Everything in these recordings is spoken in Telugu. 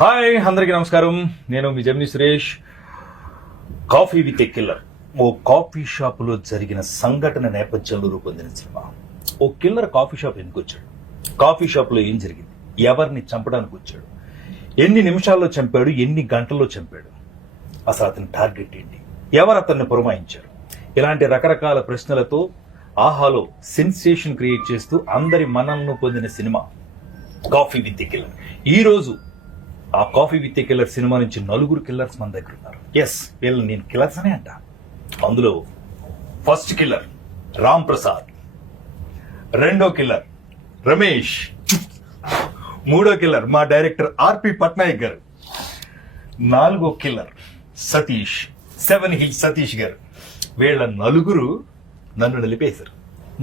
హాయ్ అందరికీ నమస్కారం. నేను మీ Gemini Suresh. Coffee with a killer ఓ కాఫీ షాపులో జరిగిన సంఘటన నేపథ్యంలో రూపొందిన సినిమా. ఓ కిల్లర్ కాఫీ షాప్ ఎందుకు వచ్చాడు, కాఫీ షాప్ లో ఏం జరిగింది, ఎవరిని చంపడానికి వచ్చాడు, ఎన్ని నిమిషాల్లో చంపాడు, ఎన్ని గంటల్లో చంపాడు, అసలు అతని టార్గెట్ ఏంటి, ఎవరు అతన్ని పురమాయించారు, ఇలాంటి రకరకాల ప్రశ్నలతో ఆహాలో సెన్సేషన్ క్రియేట్ చేస్తూ అందరి మనల్ని పొందిన cinema coffee with a killer. ఈ రోజు ఆ coffee with a killer cinema నుంచి 4 కిల్లర్స్ మన దగ్గర ఉన్నారు. ఎస్, వీళ్ళని నేను కిల్లర్స్ అనే అంట. అందులో ఫస్ట్ కిల్లర్ రామ్ ప్రసాద్, రెండో కిల్లర్ రమేష్, మూడో కిల్లర్ మా డైరెక్టర్ ఆర్పి పట్నాయక్ గారు, నాలుగో కిల్లర్ సతీష్, 7 హిల్ సతీష్ గారు. వీళ్ళ 4 నన్ను నిలిపేశారు.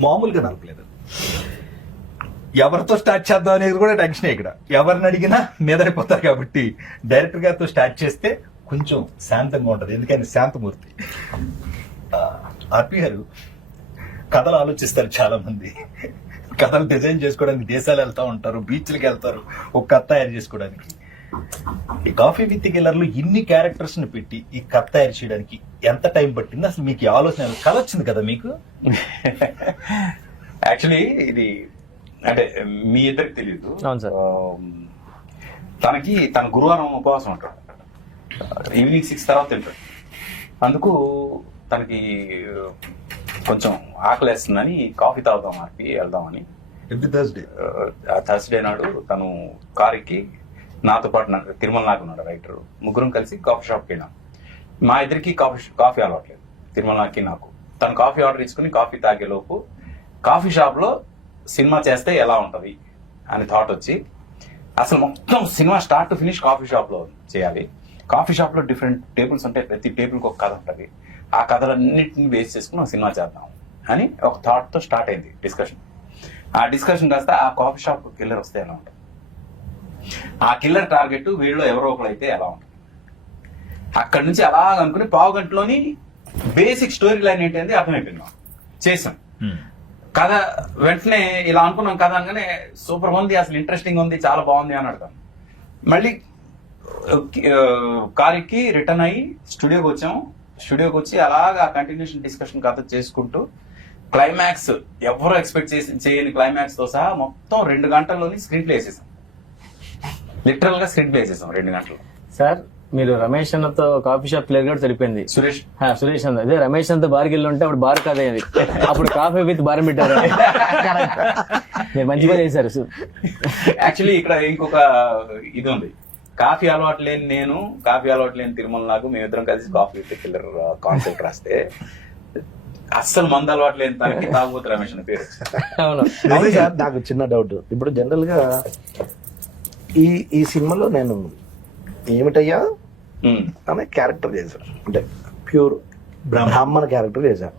మామూలుగా నలపలేదు. ఎవరితో స్టార్ట్ చేద్దాం అనేది కూడా టెన్షన్. ఇక్కడ ఎవరిని అడిగినా మీదైపోతారు కాబట్టి డైరెక్టర్ గారితో స్టార్ట్ చేస్తే కొంచెం శాంతంగా ఉంటుంది. ఎందుకని శాంతమూర్తి. ఆర్పి గారు కథలు ఆలోచిస్తారు. చాలా మంది కథలు డిజైన్ చేసుకోవడానికి దేశాలు వెళ్తా ఉంటారు, బీచ్లకి వెళ్తారు ఒక కథ తయారు చేసుకోవడానికి. ఈ కాఫీ విత్ కిల్లర్లు ఇన్ని క్యారెక్టర్స్ ని పెట్టి ఈ కథ తయారు చేయడానికి ఎంత టైం పట్టింది? అసలు మీకు ఈ ఆలోచన కళ వచ్చింది కదా మీకు? యాక్చువల్లీ ఇది అంటే మీ ఇద్దరికి తెలియదు. తన గురువారం ఉపవాసం ఉంటాడు, ఈవినింగ్ 6 తర్వాత తింటాడు. అందుకు తనకి కొంచెం ఆకలేస్తుందని కాఫీ తాగుదాం ఆర్పి వెళ్దామని థర్స్డే నాడు తను కారుకి నాతో పాటు తిరుమల నాగ్ ఉన్నాడు రైటర్, ముగ్గురం కలిసి కాఫీ షాప్కి వెళ్ళాం. మా ఇద్దరికి కాఫీ అలవాట్లేదు, తిరుమల నాగ్కి నాకు. తను కాఫీ ఆర్డర్ ఇచ్చుకుని కాఫీ తాగే లోపు కాఫీ షాప్లో సినిమా చేస్తే ఎలా ఉంటది అని థాట్ వచ్చి, అసలు మొత్తం cinema start to finish coffee shop లో చేయాలి. కాఫీ షాప్ లో డిఫరెంట్ టేబుల్స్ ఉంటాయి, ప్రతి టేబుల్ కి ఒక కథ ఉంటుంది. ఆ కథలన్నింటిని బేస్ చేసుకుని ఒక సినిమా చేద్దాం అని ఒక థాట్ తో స్టార్ట్ అయింది డిస్కషన్. ఆ డిస్కషన్ కాస్త ఆ కాఫీ షాప్ కిల్లర్ వస్తే ఎలా ఉంటుంది, ఆ కిల్లర్ టార్గెట్ వీళ్ళు ఎవరో ఒకరు అయితే ఎలా ఉంటుంది. అక్కడి నుంచి అలా అనుకుని 1/2 గంటలోని బేసిక్ స్టోరీ లైన్ ఏంటి అర్థమైపోయింది. చేసాం కథ. వెంటనే ఇలా అనుకున్నాం కథ అనగానే సూపర్ ఉంది, అసలు ఇంట్రెస్టింగ్ ఉంది, చాలా బాగుంది అని అడతాం. మళ్ళీ కారుకి రిటర్న్ అయ్యి స్టూడియోకి వచ్చాం. స్టూడియోకి వచ్చి అలాగా కంటిన్యూషన్ డిస్కషన్ కథ చేసుకుంటూ క్లైమాక్స్ ఎవరు ఎక్స్పెక్ట్ చేయని క్లైమాక్స్ తో సహా మొత్తం 2 గంటల్లోని స్క్రీన్ ప్లే వేసేసాం. లిటరల్ గా స్క్రీన్ ప్లే వేసేసాం 2 గంటలు. సార్, మీరు రమేష్ అన్నతో కాఫీ షాప్ ప్లేయర్ కూడా సరిపోయింది. సురేష్ అన్న అదే రమేష్ అంత బార్కి వెళ్ళి ఉంటే అప్పుడు బార్ కదే అది, అప్పుడు కాఫీ విత్ బార్ పెట్టారు. మీరు మంచిగా చేశారు. యాక్చువల్లీ ఇక్కడ ఇంకొక ఇది ఉంది. కాఫీ అలవాటు లేని నేను, కాఫీ అలవాటు లేని తిరుమల నాగు, మేమిద్దరం కలిసి కాఫీ విత్ కిల్లర్ కాన్సెప్ట్ రాస్తే అస్సలు మందు అలవాటు లేని తనకి తాగుబోతు రమేష్ అని పేరు. అవును సార్, నాకు చిన్న డౌట్. ఇప్పుడు జనరల్ గా ఈ సినిమాలో నేను ఏమిటయ్యా అనే క్యారెక్టర్ చేశాను, అంటే ప్యూర్ బ్రాహ్మణ క్యారెక్టర్ చేశాను.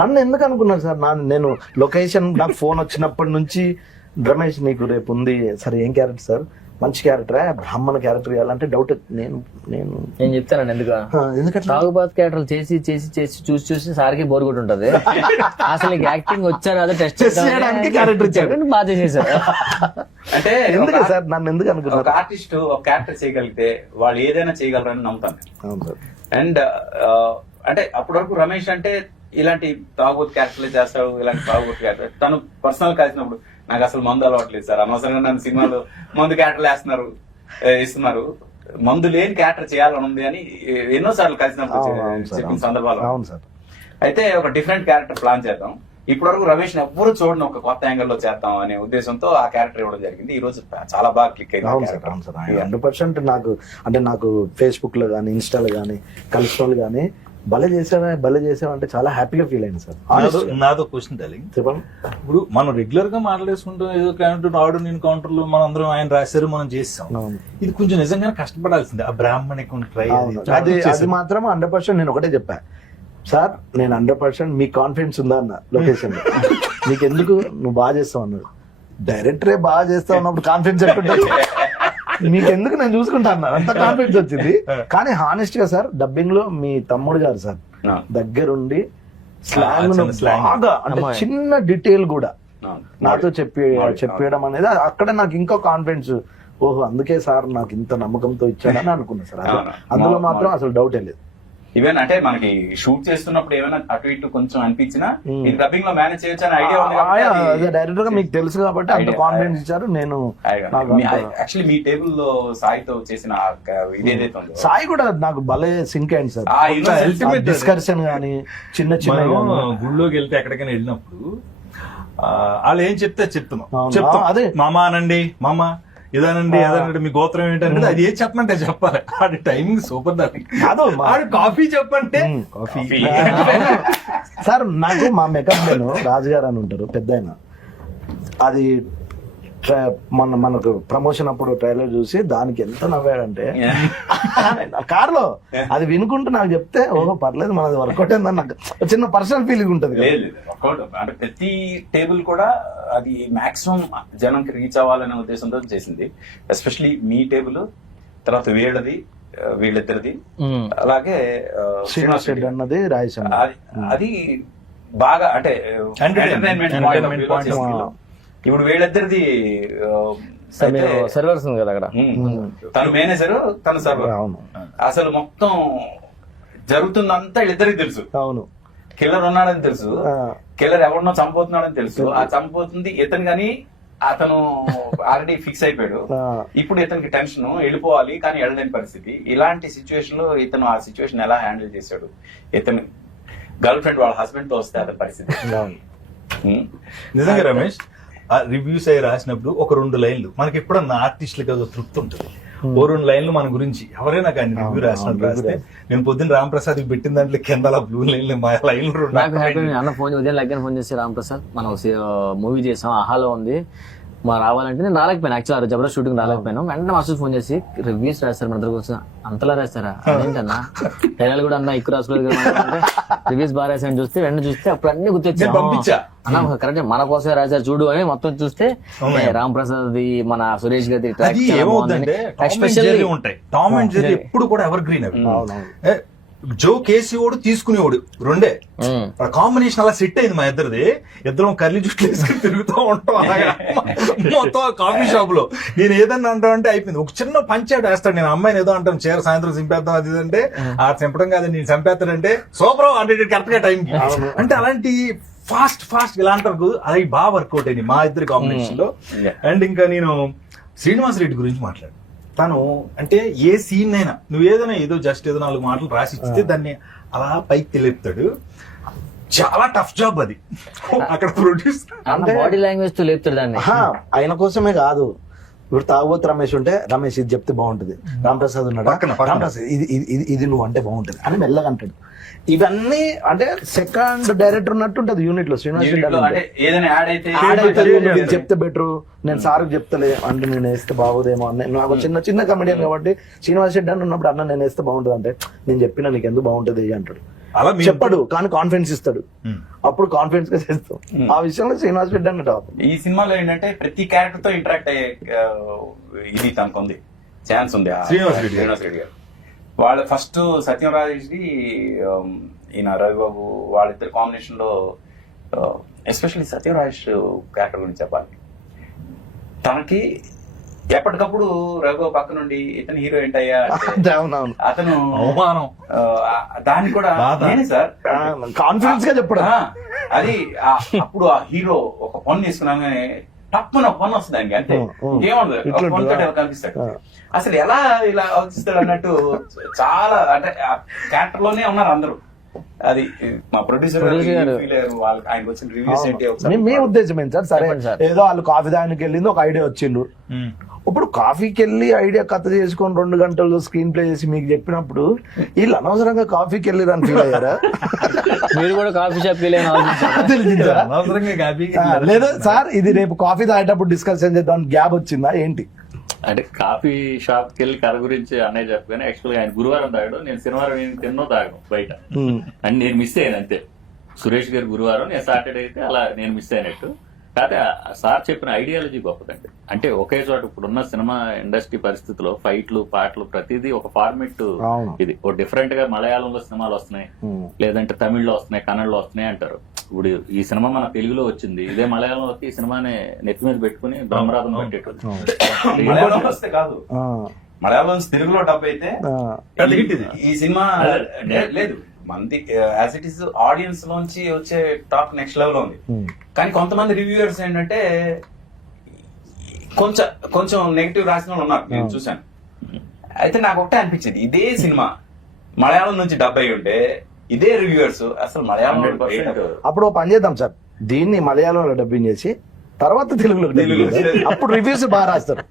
నన్ను ఎందుకు అనుకున్నారు సార్? నేను లొకేషన్ నాకు ఫోన్ వచ్చినప్పటి నుంచి రమేష్ నీకు రేపు ఉంది, సరే ఏం క్యారెక్టర్ సార్? మంచి క్యారెక్టరా, బ్రాహ్మణ క్యారెక్టర్ చేయాలంటే డౌట్. నేను చెప్తానండి ఎందుకంటే తాగుబాత్ క్యారెక్టర్ చేసి చేసి చేసి చూసి సార్కి బోర్ కొట్టి ఉంటది. అసలు యాక్టింగ్ వచ్చారు అదే టెస్ట్ చేయడానికి క్యారెక్టర్ ఇచ్చారు, బాగా చేసేసారు. అంటే ఎందుకు సార్ నన్ను ఎందుకు అనుకున్నారు? ఒక ఆర్టిస్ట్ ఒక క్యారెక్టర్ చేయగలిగితే వాళ్ళు ఏదైనా చేయగలరని నమ్ముతాను. అవును సార్. అండ్ అంటే అప్పటి వరకు రమేష్ అంటే ఇలాంటి తాగుబోతు క్యారెక్టర్లే చేస్తాడు, ఇలాంటి తాగుబోతు క్యారెక్టర్. తను పర్సనల్ కలిసినప్పుడు నాకు అసలు మందు అలవాట్లేదు సార్, అనవసరంగా నన్ను సినిమాలో మందు క్యారెక్టర్లు ఇస్తున్నారు, మందు లేని క్యారెక్టర్ చేయాలని ఉంది అని ఎన్నోసార్లు కలిసినప్పుడు చెప్పిన సందర్భాలు. అవును సార్. అయితే ఒక డిఫరెంట్ క్యారెక్టర్ ప్లాన్ చేద్దాం, ఇప్పటి వరకు రమేష్ ఎవ్వరు చూడని ఒక కొత్త యాంగిల్ లో చేద్దాం అనే ఉద్దేశంతో ఆ క్యారెక్టర్ ఇవ్వడం జరిగింది. ఈ రోజు చాలా బాగా క్లిక్ అయింది. అవును సార్, అవును సార్. 100% నాకు ఫేస్బుక్ లో గానీ, ఇన్స్టాలో గానీ కలిసిన వాళ్ళు గానీ భలే చేసావా అంటే చాలా హ్యాపీగా ఫీల్ అయింది సార్. నాదో క్వశ్చన్ డార్లింగ్, చెప్పండి. ఇప్పుడు మనం రెగ్యులర్ గా మాట్లాడేసుకుంటాం, ఏదో కౌంటర్ ఆర్డర్ నేను కౌంటర్ లో మనం అందరం ఆయన రాశారు, మనం చేసాం. ఇది కొంచెం నిజంగానే కష్టపడాల్సిందే ఆ బ్రాహ్మణికం ట్రై. అది మాత్రం 100% నేను ఒకటే చెప్పా సార్, నేను 100% మీకు కాన్ఫిడెన్స్ ఉందా అన్న లొకేషన్ లో, నీకెందుకు నువ్వు బాగా చేస్తావు అన్నాడు. డైరెక్టరే బాగా చేస్తావు అన్నప్పుడు కాన్ఫిడెన్స్ ఎట్టుంటే మీకెందుకు నేను చూసుకుంటా అన్నారు, అంత కాన్ఫిడెన్స్ వచ్చింది. కానీ హానెస్ట్ గా సార్, డబ్బింగ్ లో మీ తమ్ముడు గారు సార్ దగ్గరుండి స్లాంగ్ బాగా, అంటే చిన్న డీటెయిల్ కూడా నాతో చెప్పేయడం అనేది అక్కడ నాకు ఇంకో కాన్ఫిడెన్స్ ఓహో అందుకే సార్ నాకు ఇంత నమ్మకంతో ఇచ్చాడని అనుకున్నా సార్ అది. అవును. అందులో మాత్రం అసలు డౌటే లేదు. ఈవెన్ అంటే మనకి షూట్ చేస్తున్నప్పుడు ఏమైనా అటు ఇటు కొంచెం అనిపించినా ఇది డబ్బింగ్ లో మేనేజ్ చేయొచ్చు అని ఐడియా ఉంది కాబట్టి అదే డైరెక్టర్ గా మీకు తెలుసు కాబట్టి అంత Idea. కాన్ఫిడెన్స్ ఇచ్చారు. నేను నాకు అంత- యాక్చువల్లీ మీ టేబుల్ లో సాయితో చేసిన ఇది ఏదైతే ఉందో సాయి కూడా నాకు భలే సింక్ అయింది సార్. ఆ innocence, ultimate డిస్కషన్ గానీ చిన్న చిన్న మనం గుళ్ళోకి వెళ్తే ఎక్కడికైనా వెళ్ళినప్పుడు వాళ్ళు ఏం చెప్తే చెప్తున్నాం అవును. చెప్తాం అదే. మామ అనండి మామ ఇదనండి అదనండి మీ గోత్రం ఏంటంటే అది ఏం చెప్పమంటే చెప్పాలి. ఆడి టైమింగ్ సూపర్ దాని కాదు ఆడు కాఫీ చెప్పంటే కాఫీ Coffee. సార్ నాకు మా మేకప్ మ్యాన్ రాజుగారు అని ఉంటారు పెద్ద ఆయన. అది మనకు ప్రమోషన్ అప్పుడు ట్రైలర్ చూసి దానికి ఎంత నవ్వాడంటే కార్లో అది వినుకుంటూ నాకు చెప్తే ఓహో పర్లేదు మనది వర్కౌట్ అయిందని నాకు చిన్న పర్సనల్ ఫీలింగ్ ఉంటుంది కదా. లేదు వర్కౌట్ అంటే ప్రతి టేబుల్ కూడా అది మాక్సిమం జనంకి రీచ్ అవ్వాలనే ఉద్దేశంతో చేసింది. ఎస్పెషలీ మీ టేబుల్, తర్వాత వీళ్ళిద్దరిది, అలాగే శ్రీనివాస్ రెడ్డి అన్నది రాజేష్ అన్న. అది బాగా అంటే Entertainment point of view లో. ఇప్పుడు వీళ్ళిద్దరిది సర్వర్స్ ఉంది కదా అక్కడ. తను మేనేజర్, తను సర్వర్. అవును అసలు మొత్తం జరుగుతుందంతా వీళ్ళిద్దరికి తెలుసు. అవును కిల్లర్ ఉన్నాడని తెలుసు, ఆ. కిల్లర్ ఎవరినో చంపుతున్నాడని తెలుసు. ఆ చంపుతుంది ఇతను గాని అతను ఆల్రెడీ ఫిక్స్ అయిపోయాడు. ఆ. ఇప్పుడు ఇతనికి టెన్షన్, వెళ్ళిపోవాలి కానీ వెళ్ళలేని పరిస్థితి. ఇలాంటి సిచ్యువేషన్ లో ఇతను ఆ సిచ్యువేషన్ ఎలా హ్యాండిల్ చేశాడు, ఇతను గర్ల్ ఫ్రెండ్ వాళ్ళ హస్బెండ్ తో వస్తే అతని పరిస్థితి. అవును ఉమ్. నిజంగా రమేష్ ఆ రివ్యూస్ అయ్యి రాసినప్పుడు ఒక 2 లైన్లు మనకి ఎప్పుడన్నా ఆర్టిస్టులకి అదో తృప్తి ఉంటుంది. ఓ 2 లైన్లు మన గురించి ఎవరైనా కానీ రివ్యూ రాసినప్పుడు రాస్తే నేను పొద్దున్న రామప్రసాద్ పెట్టిన దాంట్లో కింద అలా బ్లూ లైన్లు మా లైన్లు నాకు హ్యాపీ అన్న ఫోన్ ఉదయం లగ్గర ఫోన్ చేసి రామప్రసాద్ మనం మూవీ చేసాం ఆహాలో ఉంది మా రావాలంటే నేను రాలేకపోయాను. యాక్చువల్ జబర్దస్త్ షూటింగ్ రాలేకపోయాను. వెంటనే మాస్టర్ ఫోన్ చేసి రివ్యూస్ రాస్తారు మన దగ్గర అంతలా రాస్తారా అదేంటన్నా డైలాగ్ కూడా అన్న ఎక్కువ రాసుకోలేదు అంటే రివ్యూస్ బాగా రాశాను చూస్తే వెంటనే చూస్తే అప్పుడు అన్ని నేను పంపించా. అన్న కరెక్ట్ మన కోసమే రాశారు చూడు అని మొత్తం చూస్తే రామ్ ప్రసాద్ మన సురేష్ గారి అది ఏమవుతుందంటే టామ్ అండ్ జెర్రీ ఉంటాయి. టామ్ అండ్ జెర్రీ ఎప్పుడు కూడా ఎవర్ గ్రీన్ అవి. ఏ, జో కేసీఓడు తీసుకునేవాడు రెండే కాంబినేషన్ అలా సెట్ అయింది మా ఇద్దరిది. ఇద్దరం కర్లీ జుట్లు వేసుకుని తిరుగుతూ ఉంటాం అలాగా మొత్తం కాఫీ షాప్ లో. నేను ఏదన్నా అంటాం అంటే అయిపోయింది. ఒక చిన్న పంచాడు వేస్తాడు. నేను అమ్మాయిని ఏదో అంటాను చీర సాయంత్రం చింపేద్దాం అది ఇది అంటే ఆ చంపడం కాదు నేను చంపేస్తాడంటే సూపర్ అంటే కరెక్ట్ గా టైంకి అంటే అలాంటి ఫాస్ట్ ఇలా అంటారు. అది బాగా వర్కౌట్ అయింది మా ఇద్దరి కాంబినేషన్ లో. అండ్ ఇంకా నేను శ్రీనివాస్ రెడ్డి గురించి మాట్లాడు. తను అంటే ఏ సీన్ అయినా నువ్వు ఏదైనా ఏదో జస్ట్ ఏదో 4 మాటలు రాసి ఇస్తే దాన్ని అలా పైకి తెలిపుతాడు. చాలా టఫ్ జాబ్ అది. అక్కడ ప్రొడ్యూస్ బాడీ లాంగ్వేజ్ తో లేపుతాడు దాన్ని. ఆయన కోసమే కాదు. ఇప్పుడు తాగుబోతు రమేష్ ఉంటే రమేష్ ఇది చెప్తే బాగుంటది, రామప్రసాద్ ఉన్నాడు రామప్రసాద్ ఇది నువ్వు అంటే బాగుంటది అని మెల్లగా అంటాడు. ఇవన్నీ అంటే సెకండ్ డైరెక్టర్ ఉన్నట్టు ఉంటది యూనిట్ లో. శ్రీనివాస్ రెడ్డి అంటే ఏదైనా యాడ్ అయితే యాడ్ అవుతుంది, నువ్వు ఇది చెప్తే బెటర్, నేను సార్కి చెప్తలే అంటే నేను వేస్తే బాగోదేమో అని. నాకు చిన్న కమెడియన్ కాబట్టి శ్రీనివాస్ రెడ్డి అని ఉన్నప్పుడు అన్న నేను వేస్తే బాగుంటది అంటే నేను చెప్పినా నీకు ఎందుకు బాగుంటది అంటాడు. అలా చెప్పడు కానీ కాన్ఫిడెన్స్ ఇస్తాడు. అప్పుడు కాన్ఫిడెన్స్ గా చేస్తాం. ఆ విషయంలో శ్రీనివాస్ రెడ్డి అన్న టాప్. ఈ సినిమాలో ఏంటంటే ప్రతి క్యారెక్టర్ తో ఇంటరాక్ట్ అయ్యే ఇది తనకుంది, ఛాన్స్ ఉంది. శ్రీనివాస్ రెడ్డి గారు వాళ్ళ ఫస్ట్ సత్యం రాజేష్ కి ఈయన రవిబాబు వాళ్ళిద్దరు కాంబినేషన్ లో ఎస్పెషల్లీ సత్యం రాజేష్ క్యారెక్టర్ గురించి చెప్పాలి. తనకి ఎప్పటికప్పుడు రవిబాబు పక్క నుండి ఇతను హీరో ఏంటయ్యా అతను అవమానం దాన్ని కూడా నేనే సార్ కాన్ఫిడెన్స్ గా చెప్పడం. అది అప్పుడు ఆ హీరో ఒక పన్ను తీసుకున్నాగానే తప్పున పన్ను వస్తుంది దానికి అంతే, ఇంకేముండదు కనిపిస్తాడు. అసలు ఎలా ఇలా ఆలోచిస్తాడు అన్నట్టు చాలా అంటే క్యారెక్టర్ లోనే ఉన్నారు అందరూ. అది మా ప్రొడ్యూసర్ వాళ్ళకి ఆయనకు వచ్చిన రివ్యూస్ ఏంటి మీ ఉద్దేశం ఏంటి సార్? సరే ఏదో వాళ్ళు కాఫీ దానికి వెళ్ళింది ఒక ఐడియా వచ్చిండు. ఇప్పుడు కాఫీకి వెళ్ళి ఐడియా కథ చేసుకొని 2 గంటలు స్క్రీన్ ప్లే చేసి మీకు చెప్పినప్పుడు వీళ్ళు అనవసరంగా కాఫీకి వెళ్ళి దాన్ని ఫీల్ అయ్యారా? మీరు కూడా కాఫీ షాప్ లేదా సార్ ఇది రేపు కాఫీ తాగేటప్పుడు డిస్కషన్ చేద్దాం గ్యాప్ వచ్చిందా ఏంటి? అంటే కాఫీ షాప్ కి వెళ్ళి కథ గురించి అన్నయ్య చెప్పగానే యాక్చువల్ గా ఆయన గురువారం తాగాడు, నేను శనివారం తిన్నో తాగను బయట అని నేను మిస్ అయ్యాను అంతే. సురేష్ గారు గురువారం, నేను సాటర్డే అయితే అలా నేను మిస్ అయినట్టు. కాకపోతే సార్ చెప్పిన ఐడియాలజీ గొప్పదండి. అంటే ఒకే చోట ఇప్పుడున్న సినిమా ఇండస్ట్రీ పరిస్థితిలో ఫైట్లు పాటలు ప్రతిదీ ఒక ఫార్మెట్. ఇది ఓ డిఫరెంట్ గా మలయాళంలో సినిమాలు వస్తున్నాయి, లేదంటే తమిళ్లో వస్తున్నాయి, కన్నడలో వస్తున్నాయి అంటారు. ఇప్పుడు ఈ సినిమా మన తెలుగులో వచ్చింది, ఇదే మలయాళంలో వస్తే ఈ సినిమాని నెత్తి మీద పెట్టుకుని బ్రహ్మరాధం పెట్టేటోళ్ళు. మలయాళం వస్తే కాదు, ఆ, మలయాళం నుంచి తెలుగులో డబ్ అయితే ఆ, పెద్ద hit ఇది. ఈ సినిమా లేదు మంది యాజ్ ఇట్ ఈస్ ఆడియన్స్ లోంచి వచ్చే టాక్ నెక్స్ట్ లెవెల్ ఉంది. కానీ కొంతమంది రివ్యూయర్స్ ఏంటంటే కొంచెం నెగిటివ్ రాసిన వాళ్ళు ఉన్నారు, నేను చూశాను. అయితే నాకు ఒకటే అనిపించింది, ఇదే సినిమా మలయాళం నుంచి డబ్ అయి ఉంటే ఇదే రివ్యూయర్స్ అసలు మలయాళం 100%. అప్పుడు ఓ పని చేద్దాం సార్, దీన్ని మలయాళంలో డబ్బింగ్ చేసి తర్వాత తెలుగులో dubbing చేద్దాం. అప్పుడు రివ్యూస్ బాగా రాస్తారు.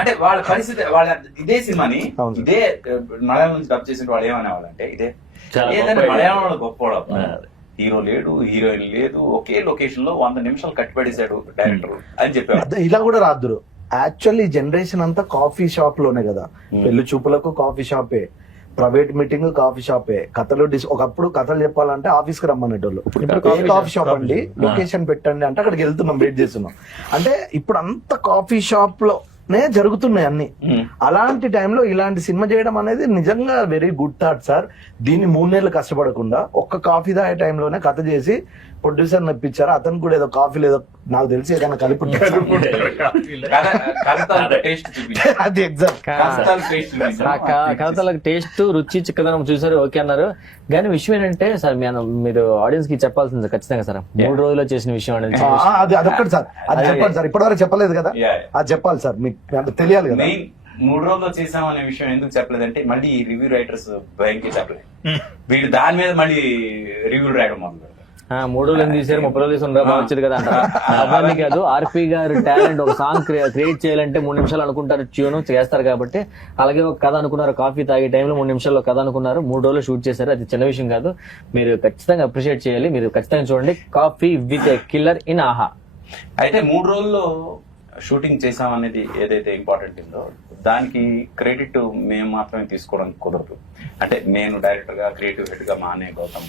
అంటే వాళ్ళ పరిస్థితి వాళ్ళ ఇదే సినిమాని అవును సార్. ఇదే మలయాళం నుంచి డబ్ చేసిన వాళ్ళు ఏమనేవాళ్ళు అంటే ఇదే చాలా ఏదంటే గొప్ప మలయాళంలో గొప్పవాడు, హీరో లేడు, హీరోయిన్ లేదు, ఒకే లొకేషన్ లో 100 నిమిషాలు కట్టిపడేశాడు డైరెక్టర్ అని చెప్పారు. అదే ఇలా కూడా రాదురు. యాక్చువల్లీ ఈ జనరేషన్ అంతా కాఫీ షాప్ లోనే కదా, పెళ్లి చూపులకు కాఫీ షాపే, ప్రైవేట్ మీటింగ్ కాఫీ షాపే, కథలు ఒకప్పుడు కథలు చెప్పాలంటే ఆఫీస్ కి రమ్మనేటోళ్ళు. ఇప్పుడు కాఫీ షాప్ అండి, లొకేషన్ పెట్టండి అంటే అక్కడికి వెళ్తున్నాం, వెయిట్ చేస్తున్నాం. అంటే ఇప్పుడు అంత కాఫీ షాప్ లోనే జరుగుతున్నాయి అన్ని. అలాంటి టైంలో ఇలాంటి సినిమా చేయడం అనేది నిజంగా వెరీ గుడ్ థాట్ సార్. దీన్ని 3 నెలలు కష్టపడకుండా ఒక్క కాఫీ తాగే టైంలోనే కథ చేసి ప్రొడ్యూసర్ నప్పించారు. అతను కూడా ఏదో కాఫీ లేదో నాకు తెలిసి ఏదైనా కలిపి టేస్ట్ అది ఎగ్జాక్ట్. కథలకు టేస్ట్ రుచి చిక్కదనం చూసారు, ఓకే అన్నారు. కానీ విషయం ఏంటంటే సార్ మీరు ఆడియన్స్ కి చెప్పాల్సింది ఖచ్చితంగా సార్, 3 రోజుల్లో చేసిన విషయం అనేది. అది అదొక్కటి సార్, అది చెప్పండి సార్. ఇప్పటివరకు చెప్పలేదు కదా, అది చెప్పాలి సార్, మీకు తెలియాలి కదా. మెయిన్ 3 రోజుల్లో చేసాం అనే విషయం ఎందుకు చెప్పలేదంటే మళ్ళీ ఈ రివ్యూ రైటర్స్ భయంకి చెప్పలేదు. వీళ్ళు దాని మీద మళ్ళీ రివ్యూ రాయడం మొదలు పెడతారు. 3 రోజులు ఎందుకు తీసారు, 30 రోజులు తీసుకుని బాగా వచ్చేది కదా అంటారు. అవన్నీ కాదు, ఆర్పి గారు టాలెంట్ ఒక సాంగ్ క్రియేట్ చేయాలంటే 3 నిమిషాలు అనుకుంటారు, ట్యూన్ చేస్తారు కాబట్టి. అలాగే ఒక కథ అనుకున్నారు, కాఫీ తాగే టైంలో 3 నిమిషాల్లో కథ అనుకున్నారు, 3 రోజులు షూట్ చేశారు. అది చిన్న విషయం కాదు, మీరు ఖచ్చితంగా అప్రిషియేట్ చేయాలి. మీరు ఖచ్చితంగా చూడండి coffee with a killer in ఆహా. అయితే 3 రోజుల్లో షూటింగ్ చేసాం అనేది ఏదైతే ఇంపార్టెంట్ ఉందో దానికి క్రెడిట్ మేము మాత్రమే తీసుకోవడం కుదరదు. అంటే నేను డైరెక్టర్ గా, క్రియేటివ్ హెడ్ గా మా అన్నయ్య గౌతమ్,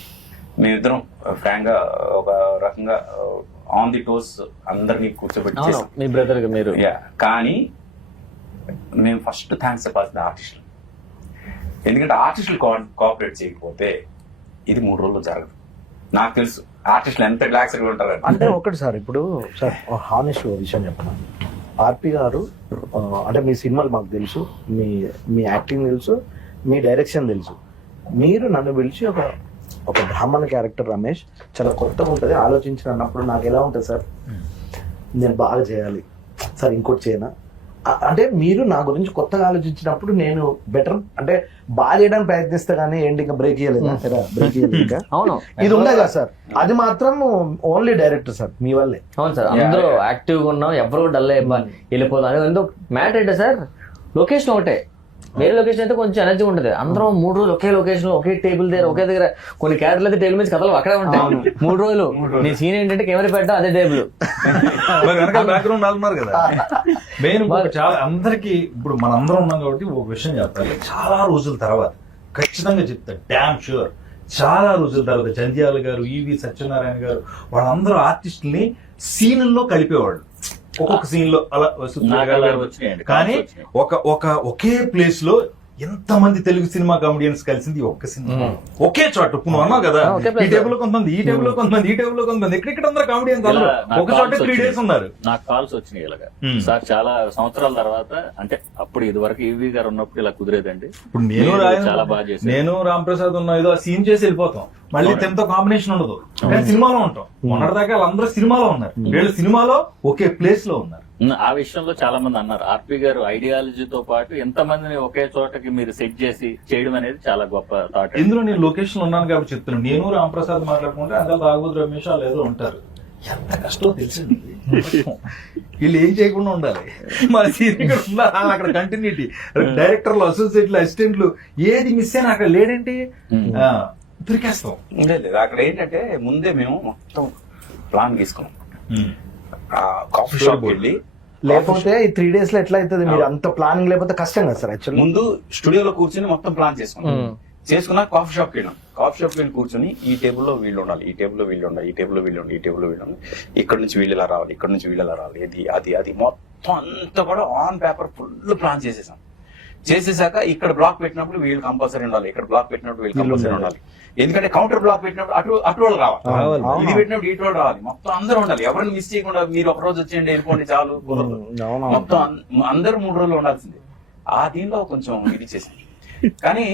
మేమిద్దరం ఫ్రాంక్ గా ఒక రకంగా ఆన్ ది టోస్ అందరినీ కూర్చోబెట్టి చేసాం. మీ బ్రదర్ మీరు. కానీ మేము ఫస్ట్ థ్యాంక్స్ చెప్పాల్సింది ఆర్టిస్టులు. ఎందుకంటే ఆర్టిస్టులు కోఆపరేట్ చేయకపోతే ఇది 3 రోజుల్లో జరగదు. నాకు తెలుసు ఆర్టిస్టులు ఎంత రిలాక్స్డ్ గా ఉంటారు అంటే ఒకటి సార్, ఇప్పుడు సార్ హానెస్ట్ విషయం చెప్పనా, ఆర్పి గారు అంటే మీ సినిమాలు మాకు తెలుసు, మీ యాక్టింగ్ తెలుసు, మీ డైరెక్షన్ తెలుసు. మీరు నన్ను పిలిచి ఒక బ్రాహ్మణ క్యారెక్టర్ రమేష్ చాలా కొత్తగా ఉంటుంది ఆలోచించినప్పుడు నాకు ఎలా ఉంటుంది సార్, నేను బాగా చేయాలి సార్, ఇంకోటి చేయనా అంటే మీరు నా గురించి కొత్తగా ఆలోచించినప్పుడు నేను బెటర్ అంటే బాగా చేయడానికి ప్రయత్నిస్తా కానీ ఏంటి ఇంకా బ్రేక్ చేయలేదా, బ్రేక్ చేయలేదు. అవును, ఇది ఉండే కదా సార్, అది మాత్రం ఓన్లీ డైరెక్టర్ సార్ మీ వల్లే. అవును సార్, అందరూ యాక్టివ్ గా ఉన్నాం, ఎవరు డల్ వెళ్ళిపోతాం. ఎందుకు మ్యాటర్ ఏంటి సార్, లొకేషన్ ఒకటే, వేరే లొకేషన్ అయితే కొంచెం ఎనర్జీ ఉంటుంది. అందరం 3 రోజులు ఒకే లొకేషన్, ఒకే టేబుల్ దగ్గర, ఒకే దగ్గర. కొన్ని క్యారెక్టర్లు అయితే టేబుల్ మీద కథలు అక్కడే ఉంటాయి. 3 రోజులు నీ సీన్ ఏంటంటే కెమెరా పెట్టడం అదే టేబుల్, బ్యాక్గ్రౌండ్ ఉన్నారు కదా. మెయిన్ చాలా అందరికి ఇప్పుడు మనందరం ఉన్నాం కాబట్టి ఒక విషయం చెప్తాను, చాలా రోజుల తర్వాత ఖచ్చితంగా చెప్తాను, డ్యామ్ షూర్ చాలా రోజుల తర్వాత జంధ్యాల గారు, ఈవి సత్యనారాయణ గారు వాళ్ళందరూ ఆర్టిస్టుల్ని సీన్ల్లో కలిపేవాళ్ళు. ఒక్కొక్క సీన్ లో అలా కానీ ఒకే ప్లేస్ లో ఎంతమంది తెలుగు సినిమా కామెడియన్స్ కలిసింది ఒక్క సినిమా, ఒకే చోట. ఇప్పుడు నువ్వు అన్నావు కదా, ఈ టేబుల్ లో కొంతమంది, ఈ టేబుల్ లో కొంతమంది, ఈ టేబుల్ లో కొంతమంది, ఎక్కడెక్కడ అందరూ కామెడియన్స్ ఒక చోట 3 days ఉన్నారు. నాకు కాల్స్ వచ్చినాయి ఇలాగా సార్, చాలా సంవత్సరాల తర్వాత. అంటే అప్పుడు ఇది వరకు ఈవీ గారు ఉన్నప్పుడు ఇలా కుదిరేదండి. ఇప్పుడు నేను చాలా బాగా చేశాను, నేను రాంప్రసాద్ ఉన్నా ఏదో సీన్ చేసి వెళ్ళిపోతాం, మళ్ళీ తనతో కాంబినేషన్ ఉండదు. కానీ సినిమాలో ఉంటాం. మొన్నటిదాకా వాళ్ళందరూ సినిమాలో ఉన్నారు, వీళ్ళు సినిమాలో ఒకే ప్లేస్ లో ఉన్నారు. ఆ విషయంలో చాలా మంది అన్నారు, ఆర్పి గారు ఐడియాలజీతో పాటు ఎంతమందిని ఒకే చోటకి మీరు సెట్ చేసి చేయడం అనేది చాలా గొప్ప థాట్. ఇందులో నేను లొకేషన్ ఉన్నాను కాబట్టి చెప్తున్నాను. నేను రాంప్రసాద్ మాట్లాడుకుంటే అందులో రాఘవద్ రమేష్ వాళ్ళు ఏదో ఉంటారు. ఎంత కష్టం తెలిసింది. వీళ్ళు ఏం చేయకుండా ఉండాలి, మన సీనియర్ ఉండాలి, అక్కడ కంటిన్యూటీ, డైరెక్టర్లు, అసోసియేట్లు, అసిస్టెంట్లు ఏది మిస్ అయినా అక్కడ లేడంటే దొరికేస్తాం. లేదు అక్కడ ఏంటంటే ముందే మేము మొత్తం ప్లాన్ తీసుకున్నాం. కాఫీ షాప్ వెళ్ళి, లేకపోతే ఈ 3 days లో ఎట్లా అవుతుంది, మీరు అంత ప్లానింగ్ లేకపోతే కష్టం కదా సార్. యాక్చువల్లీ ముందు స్టూడియోలో కూర్చొని మొత్తం ప్లాన్ చేసుకున్నా కాఫీ షాప్ వెళ్ళాం. కాఫీ షాప్ వెళ్ళి కూర్చొని ఈ టేబుల్లో వీళ్ళు ఉండాలి, ఈ టేబుల్లో వీళ్ళు ఉండాలి, ఈ టేబుల్లో వీళ్ళు ఉండాలి, ఈ టేబుల్లో వీళ్ళు ఉండాలి, ఇక్కడ నుంచి వీళ్ళు ఇలా రావాలి, ఇక్కడ నుంచి వీళ్ళు ఇలా రావాలి, అది అది అది మొత్తం అంతా కూడా ఆన్ పేపర్ ఫుల్ ప్లాన్ చేసేసాం. చేసేసాక ఇక్కడ బ్లాక్ పెట్టినప్పుడు వీళ్ళు కంపల్సరీ ఉండాలి, ఇక్కడ బ్లాక్ పెట్టినప్పుడు వీళ్ళు కంపల్సరీ ఉండాలి. ఎందుకంటే కౌంటర్ బ్లాక్ పెట్టినప్పుడు అటు వాళ్ళు రావాలి, ఇది పెట్టినప్పుడు ఇటు వాళ్ళు రావాలి, మొత్తం అందరూ ఉండాలి. ఎవరిని మిస్ చేయకుండా మీరు ఒక రోజు వచ్చేయండి వెళ్ళిపోండి చాలు, మొత్తం అందరూ 3 రోజులు ఉండాల్సిందే. ఆ దీనిలో కొంచెం ఇది చేసింది. కానీ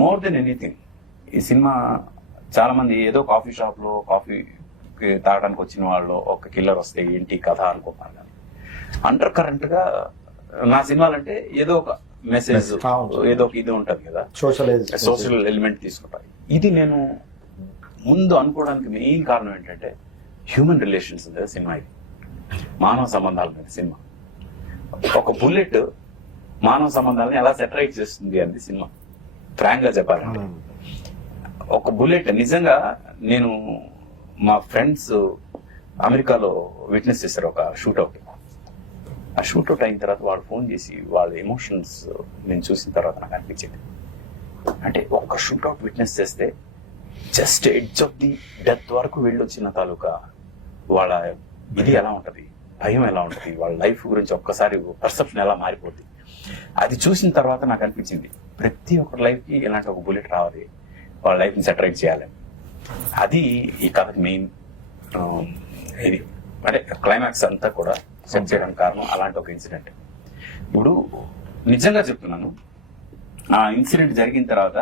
మోర్ దెన్ ఎనీథింగ్ ఈ సినిమా చాలా మంది ఏదో కాఫీ షాప్ లో కాఫీ తాగడానికి వచ్చిన వాళ్ళు ఒక కిల్లర్ వస్తే ఏంటి కథ అనుకుంటున్నారు. కానీ అండర్ కరెంట్ గా నా సినిమాలంటే ఏదో ఒక మెసేజ్, ఏదో ఒక ఇది ఉంటది కదా, సోషల్ ఎలిమెంట్ తీసుకుంటారు. ఇది నేను ముందు అనుకోవడానికి మెయిన్ కారణం ఏంటంటే హ్యూమన్ రిలేషన్స్ మీద సినిమా, ఇది మానవ సంబంధాల మీద సినిమా. ఒక బుల్లెట్ మానవ సంబంధాలను ఎలా సెటరైట్ చేస్తుంది అనేది సినిమా. ఫ్రాంక్ గా చెప్పాలంటే ఒక బుల్లెట్ నిజంగా నేను మా ఫ్రెండ్స్ అమెరికాలో విట్నెస్ చేశారు ఒక షూట్అవుట్. ఆ షూట్అవుట్ అయిన తర్వాత వాళ్ళు ఫోన్ చేసి వాళ్ళ ఎమోషన్స్ నేను చూసిన తర్వాత నాకు అనిపించింది, అంటే ఒక షూట్అవుట్ విట్నెస్ చేస్తే just edge of the death వరకు వెళ్ళొచ్చిన తాలూకా వాళ్ళ ఇది ఎలా ఉంటది, భయం ఎలా ఉంటది, వాళ్ళ లైఫ్ గురించి ఒక్కసారి పర్సెప్షన్ ఎలా మారిపోద్ది. అది చూసిన తర్వాత నాకు అనిపించింది ప్రతి ఒక్కరి లైఫ్ కి ఇలాంటి ఒక బుల్లెట్ రావాలి, వాళ్ళ లైఫ్ ని సెటరైట్ చేయాలి. అది ఈ కథకి మెయిన్ ఇది, అంటే క్లైమాక్స్ అంతా కూడా సెట్ చేయడానికి కారణం అలాంటి ఒక ఇన్సిడెంట్. ఇప్పుడు నిజంగా చెప్తున్నాను, ఆ ఇన్సిడెంట్ జరిగిన తర్వాత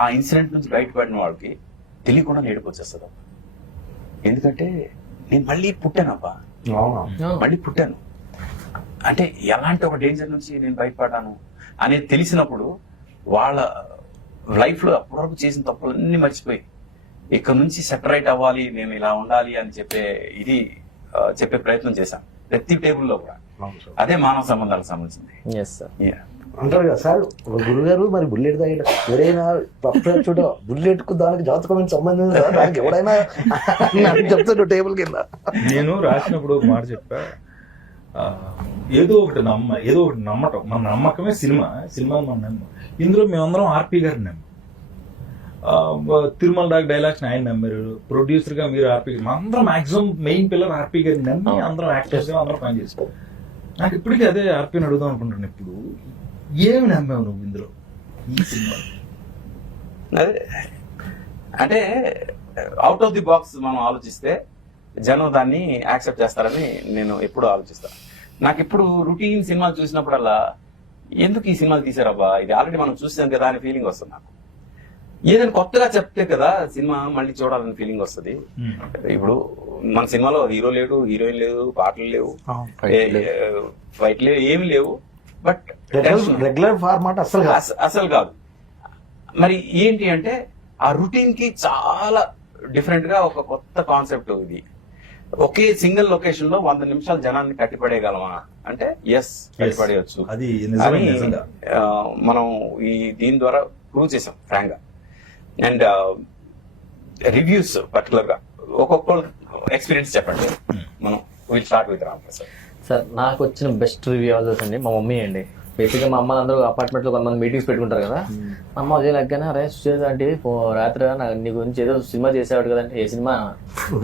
ఆ ఇన్సిడెంట్ నుంచి బయటపడిన వాళ్ళకి తెలియకుండా ఏడుపు వచ్చేస్తుంది. ఎందుకంటే నేను మళ్ళీ పుట్టానబ్బా, మళ్ళీ పుట్టాను అంటే ఎలాంటి ఒక డేంజర్ నుంచి నేను బయటపడ్డాను అనేది తెలిసినప్పుడు వాళ్ళ లైఫ్ లో అప్పటివరకు చేసిన తప్పులన్నీ మర్చిపోయి ఇక్కడ నుంచి సెపరేట్ అవ్వాలి, నేను ఇలా ఉండాలి అని చెప్పే ప్రయత్నం చేశాను ప్రతి టేబుల్లో కూడా. అదే మానవ సంబంధాలకు సంబంధించింది. అంటారు కదా సార్, గురుగారు మరి బుల్లెట్ తాగిట ఎవరైనా చూడ బుల్లెట్ కు దానికి జాతకమైన సంబంధం ఉందా? దానికి ఎవరైనా చెప్తాడు టేబుల్ కింద. నేను రాసినప్పుడు ఒక మాట చెప్పా, ఏదో ఒకటి నమ్మటం, మన నమ్మకమే సినిమా మన నమ్మకం. ఇందులో మేమందరం ఆర్పి గారిని నమ్మాం. తిరుమల దాకా డైలాగ్స్ ఆయన నమ్మారు, ప్రొడ్యూసర్ గా మీరు ఆర్పి, అందరం మాక్సిమం మెయిన్ పిల్లర్ ఆర్పి గారిని నమ్మి అందరం యాక్టర్స్ గా అందరం పని చేసుకో. నాకు ఇప్పటికీ అదే ఆర్పిని అడుగుదాం అనుకుంటున్నాను, ఇప్పుడు ఏమి నమ్మావు నువ్వు ఇందులో ఈ సినిమా? అదే అంటే అవుట్ ఆఫ్ ది బాక్స్ మనం ఆలోచిస్తే జనం దాన్ని యాక్సెప్ట్ చేస్తారని నేను ఎప్పుడు ఆలోచిస్తాను. నాకు ఇప్పుడు రొటీన్ సినిమాలు చూసినప్పుడల్లా ఎందుకు ఈ సినిమాలు తీసారబ్బా, ఇది ఆల్రెడీ మనం చూసాం కదా అని ఫీలింగ్ వస్తుంది నాకు. ఏదైనా కొత్తగా చెప్తే కదా సినిమా మళ్ళీ చూడాలని ఫీలింగ్ వస్తుంది. ఇప్పుడు మన సినిమాలో హీరో లేడు, హీరోయిన్ లేదు, పాటలు లేవు, ఫైట్ లేవు, ఏమి లేవు. బట్ రెగ్యులర్ ఫార్మాట్ అసలు కాదు. మరి ఏంటి అంటే ఆ రొటీన్ కి చాలా డిఫరెంట్ గా ఒక కొత్త కాన్సెప్ట్. ఇది ఒకే సింగిల్ లొకేషన్ లో 100 నిమిషాలు జనాన్ని కట్టిపడేయగలమా అంటే ఎస్, కట్టిపడేయచ్చు. అది మనం ఈ దీని ద్వారా ప్రూవ్ చేసాం ఫ్రాంక్ గా. అండ్ రివ్యూస్ పర్టికులర్ గా ఒక్కొక్కరు ఎక్స్పీరియన్స్ చెప్పండి. మనం will start with Ram Prasad sir. నాకు వచ్చిన బెస్ట్ రివ్యూ ఎవరు అండి, మా మమ్మీ అండి. బేసిక్గా మా అమ్మ అందరూ అపార్ట్మెంట్ లో కొంతమంది మీటింగ్స్ పెట్టుకుంటారు కదా, మా అమ్మ అదే లెక్కనే అరే సుచేత అంటే రాత్రి నీ గురించి ఏదో సినిమా చేసేవాడు కదంటే, ఏ సినిమా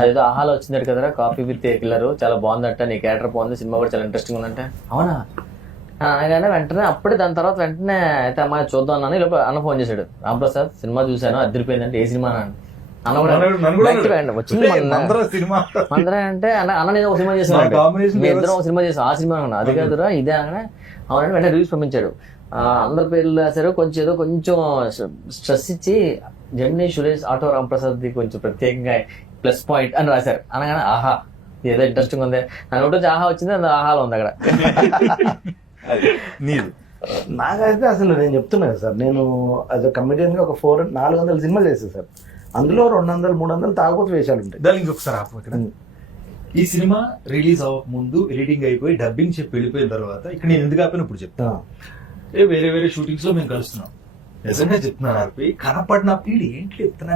అదేదో ఆహాలో వచ్చిందట కదరా కాఫీ విత్ కిల్లర్, చాలా బాగుందట, నీ క్యారెక్టర్ బాగుంది, సినిమా కూడా చాలా ఇంట్రెస్టింగ్ ఉందంటే అవునా అనగానే వెంటనే అప్పుడే దాని తర్వాత వెంటనే అయితే అమ్మాయి చూద్దాం అన్నాను. ఇలా అన్న ఫోన్ చేశాడు, రామ్ ప్రసాద్ సినిమా చూశాను అదిరిపోయిందంటే, ఏ సినిమా అన్న వచ్చింది అందరూ అంటే అన్న నేను ఒక సినిమా చేశాను, మీ ఇద్దరం ఒక సినిమా చేసాం, ఆ సినిమా అన్నా అది కాదురా ఇదే అనగానే అవునంటే వెంటనే రివ్యూస్ పంపించాడు. అందరి పేర్లు రాశారు, కొంచెం ఏదో కొంచెం స్ట్రెస్ ఇచ్చి Gemini Suresh auto Ram Prasad the కొంచెం ప్రత్యేకంగా ప్లస్ పాయింట్ అని రాశారు. అనగానే ఆహా ఏదో ఇంట్రెస్టింగ్ ఉంది, నాకు ఒకటి ఆహా వచ్చింది, అది ఆహాలో ఉంది అక్కడ. నాకైతే అసలు నేను చెప్తున్నా కదా సార్, నేను యాజ్ అ కమెడియన్ గా ఒక 400 సినిమాలు చేస్తాను సార్. అందులో 200-300 తాగుబోతు వేషాలు ఉంటాయి. దాని ఇంకొకసారి ఈ సినిమా రిలీజ్ అవ్వక ముందు ఎడిటింగ్ అయిపోయి డబ్బింగ్ చెప్పి వెళ్ళిపోయిన తర్వాత ఇక్కడ నేను ఎందుకు ఆపిన ఇప్పుడు చెప్తా, వేరే వేరే షూటింగ్స్ లో మేము కలుస్తున్నాం. నిజంగా చెప్తున్నాను ఆర్పి, కనపడినప్పుడు ఏంటి చెప్తున్నా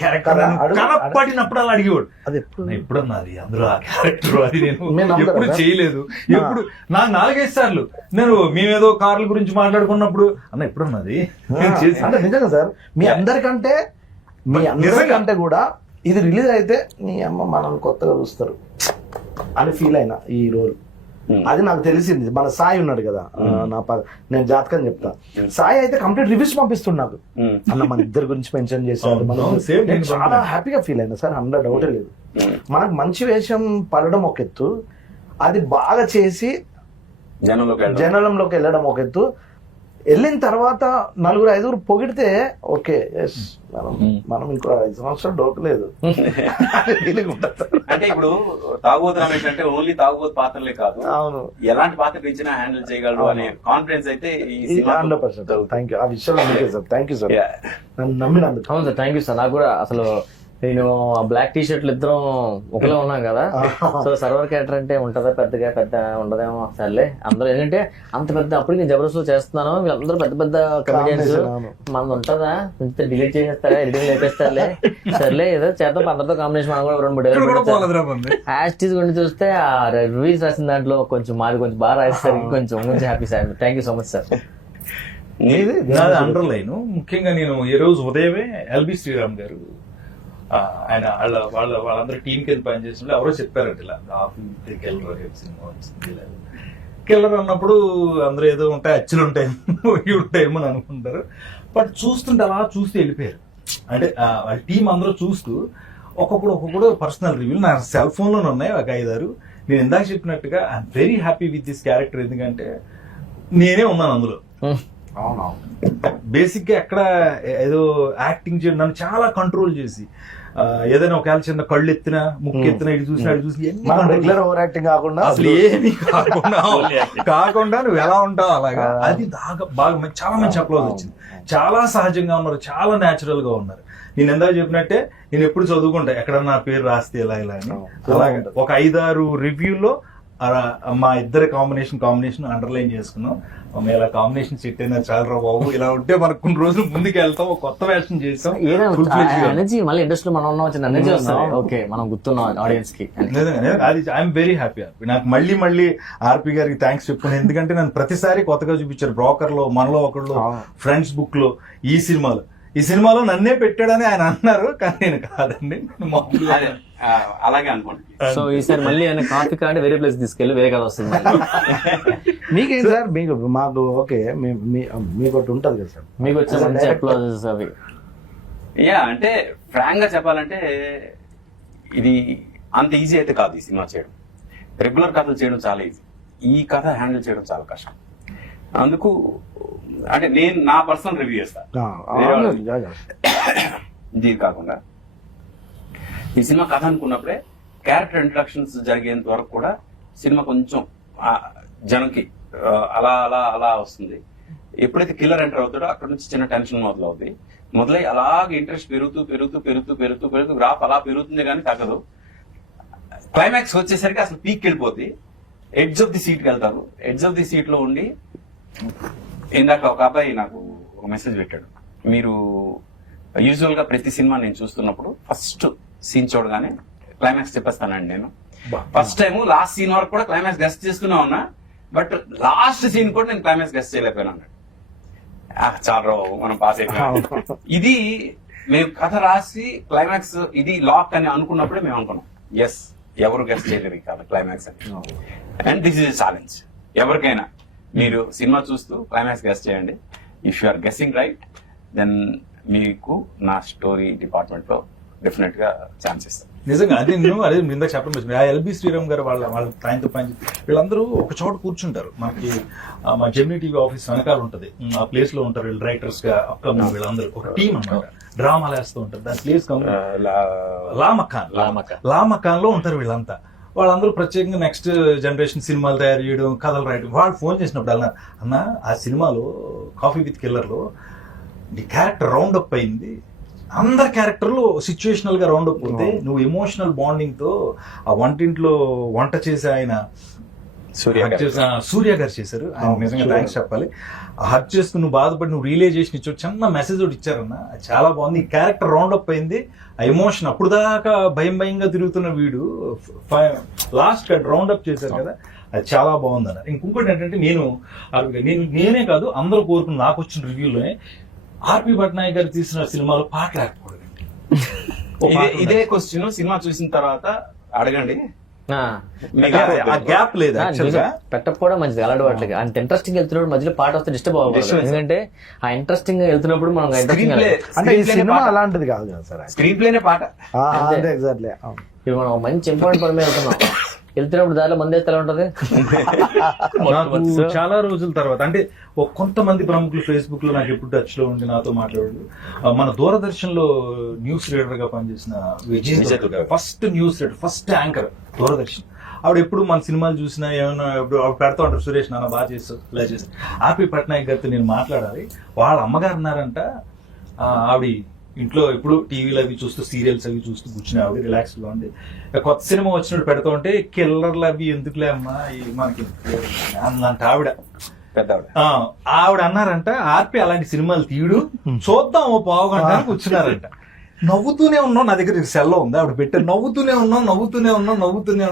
క్యారెక్టర్ కనపడినప్పుడు అలా అడిగేవాడు, అది ఎప్పుడన్నది అందులో ఆ క్యారెక్టర్, అది నేను ఎప్పుడు చేయలేదు. ఎప్పుడు నాకు 4-5 సార్లు నేను మేమేదో కార్ల గురించి మాట్లాడుకున్నప్పుడు అన్న ఎప్పుడన్నది అంటే నిజంగా సార్, మీ అందరికంటే కూడా ఇది రిలీజ్ అయితే నీ అమ్మ మనం కొత్తగా చూస్తారు అని ఫీల్ అయినా ఈ రోల్. అది నాకు తెలిసింది. మన సాయి ఉన్నాడు కదా, నేను జాతకం చెప్తా. సాయి అయితే కంప్లీట్ రివ్యూస్ పంపిస్తుండు నాకు. అన్న మన ఇద్దరి గురించి మెన్షన్ చేశారు, నేను చాలా హ్యాపీగా ఫీల్ అయినా సార్, 100 డౌటే లేదు. మనకు మంచి వేషం పడడం ఒక ఎత్తు, అది బాగా చేసి జనంలోకి వెళ్ళడం ఒక ఎత్తు, వెళ్ళిన తర్వాత 4-5 పొగిడితే ఓకే, మనం ఇంకో 5 సంవత్సరాలు డోకలేదు. అంటే ఇప్పుడు తాగుబోతు రమేష్ అంటే ఓన్లీ తాగుబోతు పాత్రలే కాదు, అవును, ఎలాంటి పాత్ర ఇచ్చినా హ్యాండిల్ చేయగలరు అనే కాన్ఫిడెన్స్ అయితే 100%. థ్యాంక్ యూ, ఆ విషయంలో సార్ థ్యాంక్ యూ సార్, నన్ను నమ్మినందుకు. అవును సార్, థ్యాంక్ యూ సార్. నాకు కూడా అసలు నేను ఆ బ్లాక్ టీ షర్ట్లు ఇద్దరం ఒకలా ఉన్నాం కదా, సో సర్వర్ క్యారెక్టర్ అంటే ఉంటుందా పెద్ద ఉండదేమో సర్లే. అందరూ ఏంటంటే అంత పెద్ద, అప్పుడు నేను జబర్దస్త్ చేస్తున్నాను, వీళ్ళందరూ పెద్ద పెద్ద కమెడియన్స్, మనది ఉంటుందా డిలీట్ చేసేస్తారా, ఎడిటింగ్ చేసేస్తారులే, సర్లే ఏదో చేద్దాం అందరితో కాంబినేషన్. మనం కూడా 2-3 యాస్టీస్ గురించి చూస్తే ఆ రివ్యూస్ రాసిన దాంట్లో కొంచెం మాది కొంచెం బాగా రాస్తారు, కొంచెం happy sir. Thank you so much sir. నాది అండర్లైన్ ముఖ్యంగా నేను ఈ రోజు ఉదయమే ఎల్బి శ్రీరామ్ గారు ఆయన వాళ్ళందరూ టీం కింద పనిచేసినప్పుడు ఎవరో చెప్పారంట, ఇలా కిల్లర్ అన్నప్పుడు అందరూ ఏదో ఉంటాయి, అచ్చులు ఉంటాయేమో ఇవి ఉంటాయేమో అని అనుకుంటారు. బట్ చూస్తుంటే అలా చూస్తూ వెళ్ళిపోయారు. అంటే వాళ్ళ టీం అందరూ చూస్తూ ఒక్కొక్కడు పర్సనల్ రివ్యూలు నా సెల్ ఫోన్ లోనే ఉన్నాయి ఒక 5-6. నేను ఇందాక చెప్పినట్టుగా I'm very happy with this character, ఎందుకంటే నేనే ఉన్నాను అందులో. బేసిక్ గా ఎక్కడ ఏదో యాక్టింగ్ చేయడం, నన్ను చాలా కంట్రోల్ చేసి ఏదైనా ఒకవేళ చిన్న కళ్ళు ఎత్తినా ముక్కు ఎత్తినా ఇటు చూసి రెగ్యులర్ ఓవర్ యాక్టింగ్ కాకుండా అసలు ఏమీ కాకుండా నువ్వు ఎలా ఉంటావు అలాగా, అది బాగా చాలా మంచి అప్లోజ్ వచ్చింది. చాలా సహజంగా ఉన్నారు, చాలా న్యాచురల్ గా ఉన్నారు. నేను ఎందాక చెప్పినట్టే నేను ఎప్పుడు చదువుకుంటా ఎక్కడన్నా నా పేరు రాస్తే ఇలా అని. అలాగే ఒక 5-6 రివ్యూలో మా ఇద్దరి కాంబినేషన్ అండర్లైన్ చేసుకున్నాం. ఇలా కాంబినేషన్ సెట్ అయినా చాలా రా బాబు, ఇలా ఉంటే మనకు కొన్ని రోజులు ముందుకు వెళ్తాం, ఒక కొత్త వేషం చేస్తాం. మళ్ళీ ఇండస్ట్రీలో మనం ఉన్నాం, ఎనర్జీ వస్తుంది. ఓకే, మనం గుర్తున్నాం ఆడియన్స్ కి. అది ఐఎమ్ వెరీ హ్యాపీ. నాకు మళ్ళీ ఆర్పి గారికి థ్యాంక్స్ చెప్పుకున్నాను, ఎందుకంటే నన్ను ప్రతిసారి కొత్తగా చూపించారు. బ్రోకర్ లో, మనలో ఒకళ్ళు, ఫ్రెండ్స్ బుక్ లో, ఈ సినిమాలో నన్నే పెట్టాడని ఆయన అన్నారు, కానీ నేను కాదండి, అలాగే అనుకోండి. సో ఈసారి మళ్ళీ ఆయన కాఫీ కాంటే వేరే ప్లేస్ తీసుకెళ్ళి వేరే కథ వస్తుంది. మీకేం సార్, మాకు ఓకే, మీకు ఒకటి ఉంటుంది కదా సార్, మీకు వచ్చే మంచి అప్లాజెస్ అవి. అంటే ఫ్రాంక్ గా చెప్పాలంటే ఇది అంత ఈజీ అయితే కాదు ఈ సినిమా చేయడం. రెగ్యులర్ కథలు చేయడం చాలా ఈజీ, ఈ కథ హ్యాండిల్ చేయడం చాలా కష్టం. అందుకు అంటే నేను నా పర్సనల్ రివ్యూ చేస్తాను. ఇది కాకుండా ఈ సినిమా కథ అనుకున్నప్పుడే క్యారెక్టర్ ఇంట్రడక్షన్స్ జరిగేంత వరకు కూడా సినిమా కొంచెం జనంకి అలా అలా అలా వస్తుంది. ఎప్పుడైతే కిల్లర్ ఎంటర్ అవుతాడో అక్కడ నుంచి చిన్న టెన్షన్ మొదలై అలాగే ఇంట్రెస్ట్ పెరుగుతూ గ్రాఫ్ అలా పెరుగుతుంది కానీ తగ్గదు. క్లైమాక్స్ వచ్చేసరికి అసలు పీక్ వెళ్ళిపోతుంది. ఎడ్జ్ ఆఫ్ ది సీట్కి వెళ్తారు. ఎడ్జ్ ఆఫ్ ది సీట్ లో ఉండి ఇందాక ఒక అబ్బాయి నాకు ఒక మెసేజ్ పెట్టాడు, మీరు యూజువల్ గా ప్రతి సినిమా నేను చూస్తున్నప్పుడు ఫస్ట్ సీన్ చూడగానే క్లైమాక్స్ చెప్పేస్తానండి. నేను ఫస్ట్ టైం లాస్ట్ సీన్ వరకు కూడా క్లైమాక్స్ గెస్ట్ చేసుకున్నా ఉన్నా, బట్ లాస్ట్ సీన్ కూడా నేను క్లైమాక్స్ గెస్ట్ చేయలేకపోయినా అన్నాడు. చాలా మనం పాస్ అయిపోయాం. ఇది మేము కథ రాసి క్లైమాక్స్ ఇది లాక్ అని అనుకున్నప్పుడే మేము అనుకున్నాం, ఎస్ ఎవరు గెస్ట్ చేయలేరు కాదు క్లైమాక్స్ అని. అండ్ దిస్ ఇస్ ఛాలెంజ్ ఎవరికైనా. మీరు సినిమా చూస్తూ క్లైమాక్స్ గెస్ట్ చేయండి. If you are guessing right, then మీకు నా స్టోరీ డిపార్ట్మెంట్ లో డెఫినెట్ గా ఛాన్స్ ఇస్తాను. నిజంగా అదే ఇందాక చెప్పడం, ఆ ఎల్బి శ్రీరామ్ గారు వాళ్ళ ఆయనతో పని వీళ్ళందరూ ఒక చోట కూర్చుంటారు. మనకి మా జెమినీ టీవీ ఆఫీస్ వెనకాల ఉంటది, ఆ ప్లేస్ లో ఉంటారు వీళ్ళు రైటర్స్ గా. అప్కమింగ్ వీళ్ళందరూ ఒక టీం అన్నమాట, డ్రామాలు వేస్తూ ఉంటారు. దాని ప్లేస్ లామకాన్ లో ఉంటారు వీళ్ళంతా. వాళ్ళందరూ ప్రత్యేకంగా నెక్స్ట్ జనరేషన్ సినిమాలు తయారు చేయడం, కథలు రాయడం. వాళ్ళు ఫోన్ చేసినప్పుడు అన్న ఆ సినిమాలో కాఫీ విత్ కిల్లర్ లో నీ క్యారెక్టర్ రౌండ్ అప్ అయింది, అందరి క్యారెక్టర్లు సిచ్యువేషనల్ గా రౌండ్ అప్ అవుతాయి, నువ్వు ఎమోషనల్ బాండింగ్ తో ఆ వంటింట్లో వంట చేసి ఆయన సూర్య గారు చేశారు. ఆయన నిజంగా థ్యాంక్స్ చెప్పాలి. హక్ చేసుకుని నువ్వు బాధపడి నువ్వు రియలైజేషన్ ఇచ్చావు, చిన్న మెసేజ్ ఒకటి ఇచ్చారన్న, చాలా బాగుంది. ఈ క్యారెక్టర్ రౌండ్ అప్ అయింది, ఆ ఎమోషన్ అప్పుడు దాకా భయంగా తిరుగుతున్న వీడు లాస్ట్ రౌండ్ అప్ చేశారు కదా, అది చాలా బాగుంది అన్నారు. ఇంకొకటి ఏంటంటే నేనే కాదు అందరూ కోరుకున్న, నాకు వచ్చిన రివ్యూలోనే ఆర్పి పట్నాయక్ గారు తీసిన సినిమాలో పాటలు లేకపోవడం. ఇదే క్వశ్చన్ సినిమా చూసిన తర్వాత అడగండి, ఆ గ్యాప్ లేదు యాక్చువల్ గా. పెట్టకపోవడం మంచిది అలాంటి వాటికి. అంత ఇంట్రెస్టింగ్ వెళ్తున్నప్పుడు మధ్యలో పాట వస్తే డిస్టర్బ్ అవ్వకూడదు. ఎందుకంటే ఆ ఇంట్రెస్టింగ్ వెళ్తున్నప్పుడు మనం స్క్రీన్ ప్లే అంటే ఈ సినిమా అలాంటిది కాదు కదా సార్. స్క్రీన్ ప్లేనే పాట. అంతే ఎగ్జాక్ట్లీ. ఇప్పుడు మనం మంచి ఇంపార్టెంట్ పని మీద వెళ్తున్నాం, వెళ్తున్నప్పుడు దారిలో మంది ఎలా ఉంటది. నాకు చాలా రోజుల తర్వాత అంటే కొంతమంది ప్రముఖులు ఫేస్బుక్ లో నాకు ఎప్పుడు టచ్ లో ఉండి నాతో మాట్లాడారు. మన దూరదర్శన్ లో న్యూస్ రీడర్ గా పనిచేసిన Vijay, first news reader, first anchor Doordarshan. ఆవిడ ఎప్పుడు మన సినిమాలు చూసినా ఏమైనా ఆవిడ పెడతా ఉంటారు, సురేష్ నాన్న బాగా చేస్తావు ఇలా చేస్తావు. ఆర్పి పట్నాయక్ గారితో నేను మాట్లాడాలి. వాళ్ళ అమ్మగారు అన్నారంట, ఆవిడ ఇంట్లో ఎప్పుడు టీవీలు అవి చూస్తూ సీరియల్స్ అవి చూస్తూ కూర్చుని ఆవిడ రిలాక్స్ గా ఉంది. కొత్త సినిమా వచ్చినట్టు పెడతా ఉంటే కిల్లర్లు అవి ఎందుకులే అమ్మా మనకి అన్నంట ఆవిడ. ఆవిడ అన్నారంట, ఆర్పి అలాంటి సినిమాలు తీయడు, చూద్దాం ఓ పావుగంట కూర్చున్నారంట. నవ్వుతూనే ఉన్నాం, నా దగ్గర సెల్లో ఉంది ఆవిడ పెట్టారు, నవ్వుతూనే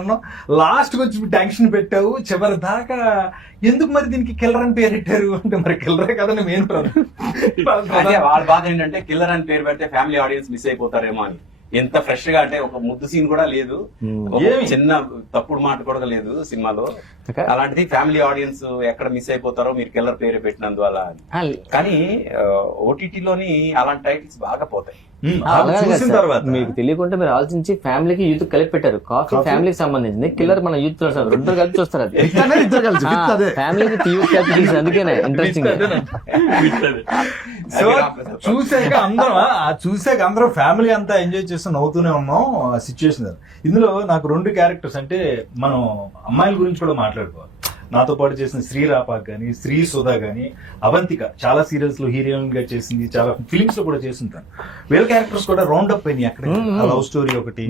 ఉన్నాం. లాస్ట్ కి వచ్చి టెన్షన్ పెట్టావు, చివరి దాకా ఎందుకు మరి దీనికి కిల్లర్ అని పేరు పెట్టారు అంటే మరి కిల్లరే కదండి మెయిన్ వాళ్ళ బాధ ఏంటంటే కిల్లర్ అని పేరు పెడితే ఫ్యామిలీ ఆడియన్స్ మిస్ అయిపోతారేమో అని. ఎంత ఫ్రెష్ గా అంటే ఒక ముద్దు సీన్ కూడా లేదు, చిన్న తప్పుడు మాట కూడా లేదు సినిమాలో. అలాంటిది ఫ్యామిలీ ఆడియన్స్ ఎక్కడ మిస్ అయిపోతారో మీరు కిల్లర్ పేరు పెట్టినందువల్ల. కానీ ఓటీటీలోని అలాంటి టైటిల్స్ బాగా పోతాయి. చూసిన తర్వాత మీకు తెలియకుండా మీరు ఆలోచించి ఫ్యామిలీకి యూత్ కలిపి పెట్టారు. కాఫీ ఫ్యామిలీకి సంబంధించింది, కిల్లర్ మన యూత్ రెండు కలిపి చూస్తారు. అది ఫ్యామిలీకి యూత్ కలిపి తీసి, అందుకేనే ఇంట్రెస్టింగ్. సో చూసాక అందరం ఫ్యామిలీ అంతా ఎంజాయ్ చేస్తూ నవ్వుతూనే ఉన్నాం ఆ సిచ్యువేషన్. ఇందులో నాకు 2 క్యారెక్టర్స్ అంటే మనం అమ్మాయిల గురించి కూడా మాట్లాడుకోవాలి. నాతో పాటు చేసిన శ్రీ రాపాక్ గానీ, శ్రీ సుధా గానీ, అవంతిక చాలా సీరియల్స్ లో హీరోయిన్ గా చేసింది, చాలా ఫిలిమ్స్ లో కూడా చేస్తుంటాను. వీళ్ళ క్యారెక్టర్స్ కూడా రౌండ్ అప్ అయినాయి అక్కడ. లవ్ స్టోరీ ఒకటి,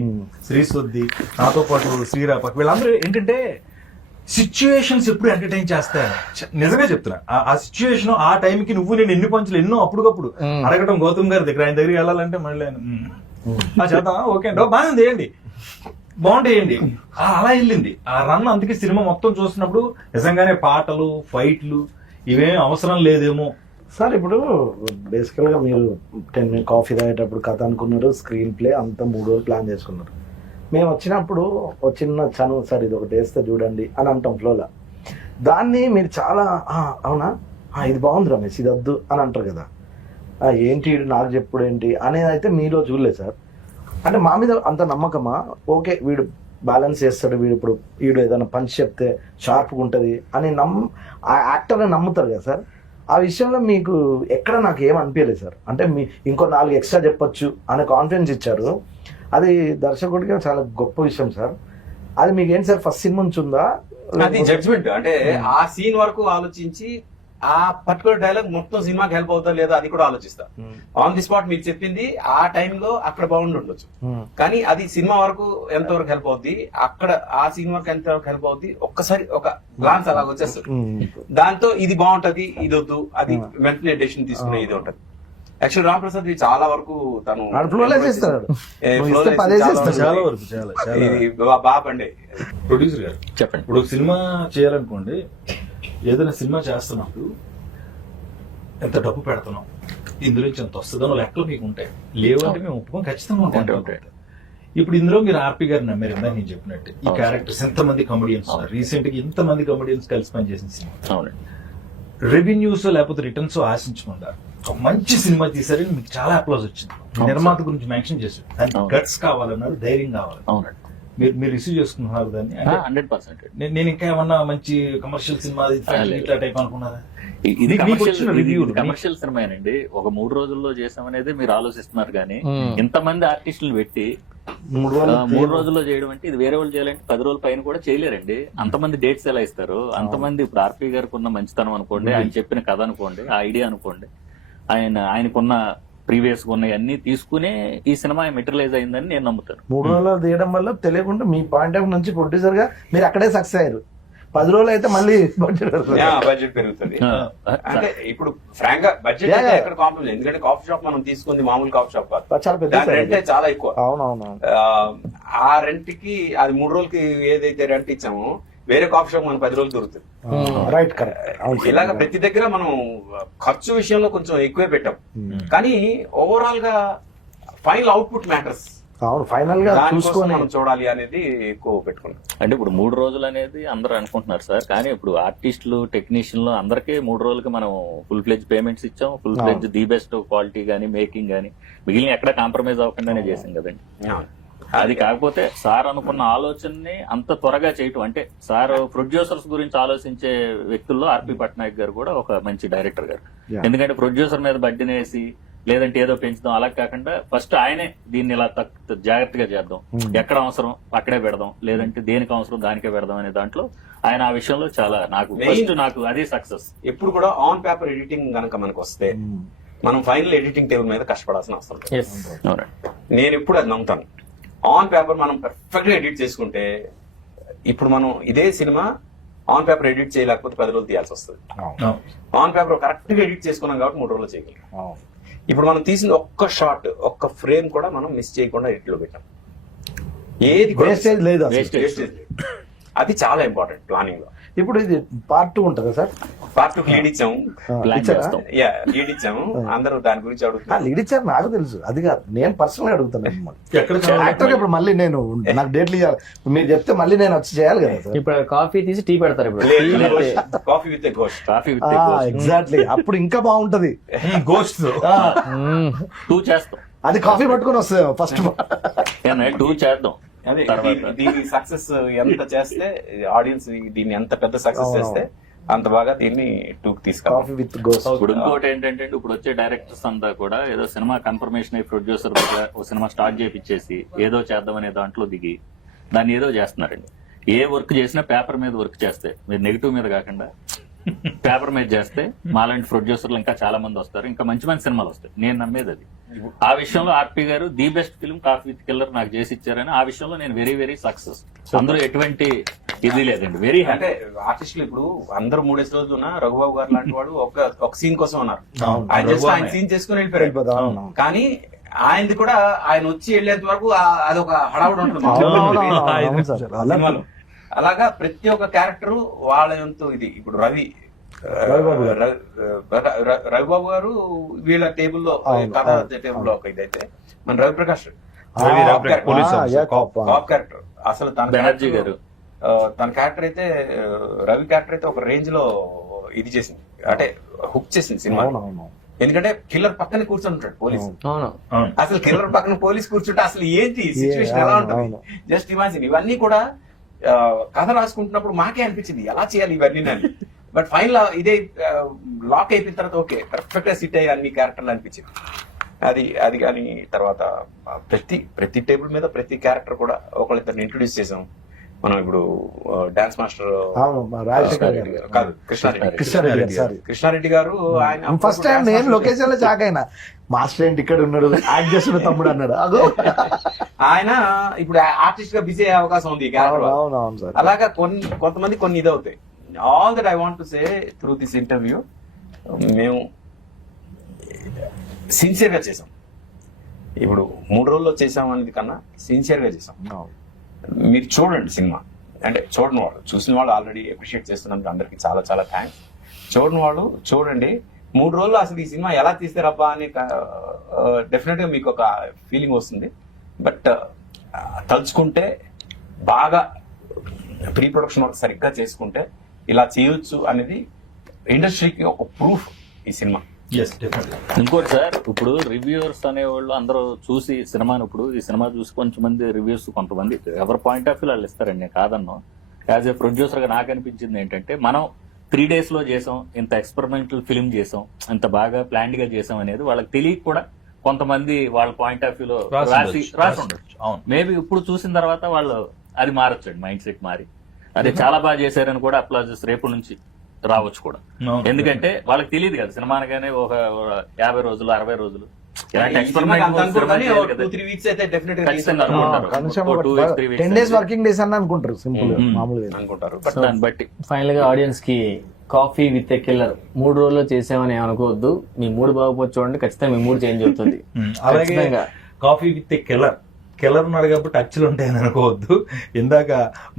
శ్రీ సుద్ది, నాతో పాటు శ్రీ రాపాక్, వీళ్ళందరూ ఏంటంటే సిచ్యువేషన్స్ ఎప్పుడు ఎంటర్టైన్ చేస్తాయని నిజంగా చెప్తున్నా. ఆ సిచ్యువేషన్ ఆ టైంకి నువ్వు నేను ఎన్ని పంచులు ఎన్నో అప్పటికప్పుడు అడగటం గౌతమ్ గారి దగ్గర, ఆయన దగ్గరికి వెళ్ళాలంటే మళ్ళీ చేద్దాం ఓకే అండి బాగా వేయండి బాగుంటాయండి అలా వెళ్ళింది ఆ రన్. అందుకే సినిమా మొత్తం చూసినప్పుడు నిజంగానే పాటలు ఫైట్లు ఇవేం అవసరం లేదేమో సార్. ఇప్పుడు బేసికల్ గా మీరు 10 minutes కాఫీ తాగేటప్పుడు కథ అనుకున్నారు, స్క్రీన్ ప్లే అంతా 3 రోజులు ప్లాన్ చేసుకున్నారు. మేము వచ్చినప్పుడు ఒక చిన్న చనువు, సార్ ఇది ఒకటి వేస్తే చూడండి అని అంటాం ఫ్లోలో. దాన్ని మీరు చాలా అవునా ఇది బాగుంది రమేష్ ఇది వద్దు అని అంటారు కదా. ఏంటి నాకు చెప్పుడు ఏంటి అనేది అయితే మీలో చూడలేదు సార్. అంటే మా మీద అంత నమ్మకమా? ఓకే వీడు బ్యాలెన్స్ చేస్తాడు, వీడు ఏదైనా పంచ్ చెప్తే షార్ప్గా ఉంటుంది అని ఆ యాక్టర్ని నమ్ముతారు కదా సార్. ఆ విషయంలో మీకు ఎక్కడ నాకు ఏం అనిపించలేదు సార్. అంటే ఇంకో 4 ఎక్స్ట్రా చెప్పొచ్చు అనే కాన్ఫిడెన్స్ ఇచ్చారు. అది దర్శకుడిగా చాలా గొప్ప విషయం సార్. అది మీకు ఏంటి సార్ ఫస్ట్ సినిమా నుంచి ఉందా? అది జడ్జ్మెంట్ అంటే ఆ సీన్ వరకు ఆలోచించి ఆ పర్టికులర్ డైలాగ్ మొత్తం సినిమాకి హెల్ప్ అవుతా లేదా అది కూడా ఆలోచిస్తా. ఆన్ ది స్పాట్ మీరు చెప్పింది ఆ టైంలో అక్కడ బాగుండి ఉండొచ్చు, కానీ అది సినిమా వరకు ఎంతవరకు హెల్ప్ అవుద్ది, అక్కడ ఆ సీన్ వరకు ఎంతవరకు హెల్ప్ అవుద్ది, ఒక్కసారి ఒక గ్లాన్స్ అలా వచ్చేస్తుంది. దాంతో ఇది బాగుంటది ఇది వద్దు, అది వెంటనే డెసిషన్ తీసుకునే ఇది ఉంటది. యాక్చువల్ రామ్ ప్రసాద్ చాలా వరకు తను బాపండి. ప్రొడ్యూసర్ గారు చెప్పండి. ఇప్పుడు సినిమా చేయాలనుకోండి, ఏదైనా సినిమా చేస్తున్నప్పుడు ఎంత డబ్బు పెడుతున్నాం, ఇందులో నుంచి ఎంత వస్తుందో లెక్కలు మీకు ఉంటాయి. లేవంటే మేము ఒప్పుకొని ఖచ్చితంగా ఉంటాయి. ఇప్పుడు ఇందులో మీరు ఆర్పి గారు నమ్మారు ఇందా నేను చెప్పినట్టు. ఈ క్యారెక్టర్స్ ఎంతమంది కమెడియన్స్ రీసెంట్ గా ఇంతమంది కమెడియన్స్ కలిసి పనిచేసిన సినిమా, రెవెన్యూస్ లేకపోతే రిటర్న్స్ ఆశించకుండా ఒక మంచి సినిమా తీసారని మీకు చాలా అప్లాజ్ వచ్చింది. నిర్మాత గురించి మెన్షన్ చేశారు, దానికి గట్స్ కావాలన్నారు, ధైర్యం కావాలి. మీరు రిసీవ్ చేసుకున్నారు దాన్ని? 100%. నేను ఇంకా ఏమన్నా మంచి కమర్షియల్ సినిమా ఇట్లా టైప్ అనుకున్నారా? ఇది కమర్షియల్ సినిమానండి. ఒక 3 రోజుల్లో చేసామనేది మీరు ఆలోచిస్తున్నారు, కానీ ఇంతమంది ఆర్టిస్టులు పెట్టి 3 రోజుల్లో చేయడం అంటే ఇది వేరే వాళ్ళు చేయాలంటే 10 రోజుల పైన కూడా చేయలేరండి. అంతమంది డేట్స్ ఎలా ఇస్తారు? అంతమంది ఇప్పుడు ఆర్పి గారికి ఉన్న మంచితనం అనుకోండి, ఆయన చెప్పిన కథ అనుకోండి, ఆ ఐడియా అనుకోండి, ఆయనకున్న ప్రీవియస్ ఉన్నవన్నీ తీసుకునే ఈ సినిమా మెటీరియలైజ్ అయిందని నేను నమ్ముతాను. 3 రోజులు తీయడం వల్ల తెలియకుండా మీ పాయింట్ ఆఫ్ నుంచి ప్రొడ్యూసర్ గా మీరు అక్కడే సక్సెస్ అయ్యారు. 10 రోజులు అయితే మళ్ళీ బడ్జెట్ పెరుగుతుంది. అంటే ఇప్పుడు ఫ్రాంక్ గా బడ్జెట్ ఎక్కడ కాంప్రమైజ్, ఎందుకంటే కాఫీ షాప్ మనం తీసుకుంది మామూలు కాఫీ షాప్ కాదు, చాలా పెద్ద రెంట్ చాలా ఎక్కువ. అవునవును. ఆ రెంట్ కి అది 3 రోజులకి ఏదైతే రెంట్ ఇచ్చామో వేరే కాఫీ షాప్ మనం 10 రోజులు దొరుకుతుంది. Right, correct. ఇలాగ ప్రతి దగ్గర మనం ఖర్చు విషయంలో కొంచెం ఎక్కువే పెట్టాం, కానీ ఓవరాల్ గా ఫైనల్ అవుట్పుట్ మ్యాటర్స్. అవును ఫైనల్ గా దానికోసం చూసుకొని మనం చూడాలి అనేది ఎక్కువ పెట్టుకున్నాం. అంటే ఇప్పుడు 3 రోజులు అనేది అందరూ అనుకుంటున్నారు సార్, కానీ ఇప్పుడు ఆర్టిస్టులు టెక్నీషియన్లు అందరికీ 3 రోజులకి మనం ఫుల్ ఫ్లెజ్ పేమెంట్స్ ఇచ్చాం, ఫుల్ ఫ్లెజ్ ది బెస్ట్ క్వాలిటీ గానీ మేకింగ్ గానీ మిగిలిన ఎక్కడ కాంప్రమైజ్ అవ్వకుండానే చేసాం కదండి. అది కాకపోతే సార్ అనుకున్న ఆలోచనని అంత త్వరగా చేయటం, అంటే సార్ ప్రొడ్యూసర్స్ గురించి ఆలోచించే వ్యక్తుల్లో ఆర్పి పట్నాయక్ గారు కూడా ఒక మంచి డైరెక్టర్ గారు. ఎందుకంటే ప్రొడ్యూసర్ మీద బడ్డీని వేసి లేదంటే ఏదో పెంచుదాం అలా కాకుండా ఫస్ట్ ఆయనే దీన్ని ఇలా జాగ్రత్తగా చేద్దాం, ఎక్కడ అవసరం అక్కడే పెడదాం, లేదంటే దేనికి అవసరం దానికే పెడదాం అనే దాంట్లో ఆయన ఆ విషయంలో చాలా నాకు అదే సక్సెస్. ఎప్పుడు కూడా ఆన్ పేపర్ ఎడిటింగ్ గనక మనకు వస్తే మనం ఫైనల్ ఎడిటింగ్ టేబుల్ మీద కష్టపడాల్సిన అవసరం లేదు. నేను ఎప్పుడు అది నమ్ముతాను. ఆన్ పేపర్ మనం పర్ఫెక్ట్ గా ఎడిట్ చేసుకుంటే, ఇప్పుడు మనం ఇదే సినిమా ఆన్ పేపర్ ఎడిట్ చేయలేకపోతే 10 రోజులు తీయాల్సి వస్తుంది. ఆన్ పేపర్ కరెక్ట్ గా ఎడిట్ చేసుకున్నాం కాబట్టి 3 రోజులు చేయగలం. ఇప్పుడు మనం తీసిన ఒక్క షాట్, ఒక్క ఫ్రేమ్ కూడా మనం మిస్ చేయకుండా ఎడిట్ లో పెట్టాం. ఏది వేస్టేజ్ లేదు అసలు. వేస్టేజ్ లేదు. అది చాలా ఇంపార్టెంట్ ప్లానింగ్ లో. ఇప్పుడు ఇది పార్ట్ 2 ఉంటుందా సార్? పార్ట్ 2 లీడ్ ఇచ్చాము. చేస్తాం. లీడ్ ఇచ్చాము. అందరూ దాని గురించి అడుగుతున్నారు. లీడ్ ఇచ్చారు నాకు తెలుసు, అది కాదు నేను పర్సనల్ గా అడుగుతున్నాను. ఎక్కడ యాక్టర్ ఇప్పుడు మళ్ళీ నేను నాకు డేట్లు ఇవ్వాలి, మీరు చెప్తే మళ్ళీ నేను వచ్చి చేయాలి కదా సార్. ఇప్పుడు కాఫీ తీసి టీ పెడతారు ఇప్పుడు. Coffee with ghost. Coffee exactly, అప్పుడు ఇంకా బాగుంటది. గోస్ట్ 2 చేస్తాం. అది కాఫీ పట్టుకొని వస్తుంది ఫస్ట్ 2 చేద్దాం. అదే దీని సక్సెస్ ఎంత చేస్తే, ఆడియన్స్ దీన్ని ఎంత పెద్ద సక్సెస్ చేస్తే అంత బాగా దీన్ని 2కి తీసుకెళ్ళాలి. Coffee with ghost. ఇప్పుడు ఇంకోటి ఏంటంటే ఇప్పుడు వచ్చే డైరెక్టర్స్ అంతా కూడా ఏదో సినిమా కన్ఫర్మేషన్ అయ్యి ప్రొడ్యూసర్ దగ్గర ఒక సినిమా స్టార్ట్ చేయించేసి ఏదో చేద్దామనే దాంట్లో దిగి దాన్ని ఏదో చేస్తున్నారండి. ఏ వర్క్ చేసినా పేపర్ మీద వర్క్ చేస్తే, మీరు నెగిటివ్ మీద కాకుండా పేపర్ మీద చేస్తే మాలాంటి ప్రొడ్యూసర్లు ఇంకా చాలా మంది వస్తారు, ఇంకా మంచి మంచి సినిమాలు వస్తాయి. నేను నమ్మేది అది. ఆ విషయంలో ఆర్పి గారు the best film coffee with killer నాకు చేసి ఇచ్చారని ఆ విషయంలో నేను వెరీ వెరీ సక్సెస్. అందులో ఎటువంటి ఇది లేదండి. వెరీ అంటే ఆర్టిస్టులు ఇప్పుడు అందరూ 3 రోజులు ఉన్నా రఘుబాబు గారు లాంటి వాడు ఒక సీన్ కోసం ఉన్నారు. ఆయన జస్ట్ ఆయన సీన్ చేసుకుని వెళ్ళిపోయారు. కానీ ఆయనది కూడా ఆయన వచ్చి వెళ్ళేంత వరకు అదొక హడావుడు ఉంటుంది సినిమాలో. అలాగా ప్రతి ఒక్క క్యారెక్టర్ వాళ్ళ ఎంతో ఇది. ఇప్పుడు రవిబాబు గారు వీళ్ళ టేబుల్లో కథ టేబుల్లో ఒక ఇదైతే, మన రవిప్రకాష్ కాప్ క్యారెక్టర్ అసలు బెనర్జీ గారు తన క్యారెక్టర్ అయితే, రవి క్యారెక్టర్ అయితే ఒక రేంజ్ లో ఇది చేసింది, అంటే హుక్ చేసింది సినిమా. ఎందుకంటే కిల్లర్ పక్కనే కూర్చొని ఉంటాడు పోలీసు. అసలు కిల్లర్ పక్కన పోలీస్ కూర్చుంటే అసలు ఏంటి సిచ్యువేషన్ ఎలా ఉంటుంది జస్ట్ ఇమాజిన్. ఇవన్నీ కూడా కథ రాసుకుంటున్నప్పుడు మాకే అనిపించింది ఎలా చేయాలి ఇవన్నీ అని. బట్ ఫైనల్ ఇదే లాక్ అయిపోయిన తర్వాత ఓకే పర్ఫెక్ట్ గా సిట్ అయ్యి అన్ని క్యారెక్టర్లు అనిపించింది. అది కానీ తర్వాత ప్రతి టేబుల్ మీద ప్రతి క్యారెక్టర్ కూడా ఒకళ్ళిద్దరిని ఇంట్రొడ్యూస్ చేసాం మనం. ఇప్పుడు డాన్స్ మాస్టర్ కాదు కృష్ణారెడ్డి గారు, ఆయన ఫస్ట్ టైం నేను లొకేషన్ లో షాక్ అయినా, మాస్టర్ ఏంటి ఇక్కడ ఉన్నాడు, యాక్ట్ చేస్తున్న తమ్ముడు అన్నాడు. ఆయన ఇప్పుడు ఆర్టిస్ట్ గా బిజీ అయ్యే అవకాశం ఉంది. అలాగా కొంతమంది కొన్ని ఇది అవుతాయి. All that I want to say through this interview, మేము సిన్సియర్ గా చేసాం. ఇప్పుడు 3 రోజుల్లో చేసాం అనేది కన్నా సిన్సియర్ గా చేసాం. మీరు చూడండి సినిమా, అంటే చూడని వాళ్ళు, చూసిన వాళ్ళు ఆల్రెడీ అప్రిషియేట్ చేస్తున్నందుకు అందరికి చాలా చాలా థ్యాంక్స్. చూడని వాళ్ళు చూడండి. 3 రోజుల్లో అసలు ఈ సినిమా ఎలా తీస్తారబ్బా అని డెఫినెట్ గా మీకు ఒక ఫీలింగ్ వస్తుంది. బట్ తలుచుకుంటే బాగా ప్రీ ప్రొడక్షన్ వర్క్ సరిగ్గా చేసుకుంటే ఇలా చేయొచ్చు అనేది ఇండస్ట్రీకి ఒక ప్రూఫ్ ఈ సినిమా. ఇంకోటి సార్, ఇప్పుడు రివ్యూవర్స్ అనేవాళ్ళు అందరూ చూసి సినిమాను, ఇప్పుడు ఈ సినిమా చూసి కొంచెం మంది రివ్యూస్, కొంతమంది ఎవరి పాయింట్ ఆఫ్ వ్యూ వాళ్ళు ఇస్తారండి, నేను కాదన్ను. యాజ్ ఏ ప్రొడ్యూసర్ గా నాకు అనిపించింది ఏంటంటే, మనం 3 days లో చేసాం, ఇంత ఎక్స్పెరిమెంటల్ ఫిల్మ్ చేసాం, ఇంత బాగా ప్లాన్డ్ గా చేసాం అనేది వాళ్ళకి తెలియక కూడా కొంతమంది వాళ్ళ పాయింట్ ఆఫ్ వ్యూలో రాసి ఉండొచ్చు. మేబీ ఇప్పుడు చూసిన తర్వాత వాళ్ళు అది మారొచ్చండి, మైండ్ సెట్ మారి అదే చాలా బాగా చేశారని కూడా అప్లాజెస్ రేపు నుంచి రావచ్చు కూడా. ఎందుకంటే వాళ్ళకి తెలియదు కదా సినిమా అనగానే ఒక 50 రోజులు 60 రోజులు వర్కింగ్ డేస్ అని అనుకుంటారు, సింపుల్ మామూలుగా అనుకుంటారు. దాన్ని బట్టి ఫైనల్ గా ఆడియన్స్ కి కాఫీ విత్ ఎ కిల్లర్ 3 రోజుల్లో చేసామని అనుకోవద్దు. మీ మూడు బాగోపోతే చూడండి, ఖచ్చితంగా మీ మూడు చేంజ్ అవుతుంది. అలాగే coffee with a killer killer ఉన్నాడు కాబట్టి టచ్లు ఉంటాయని అనుకోవద్దు. ఇందాక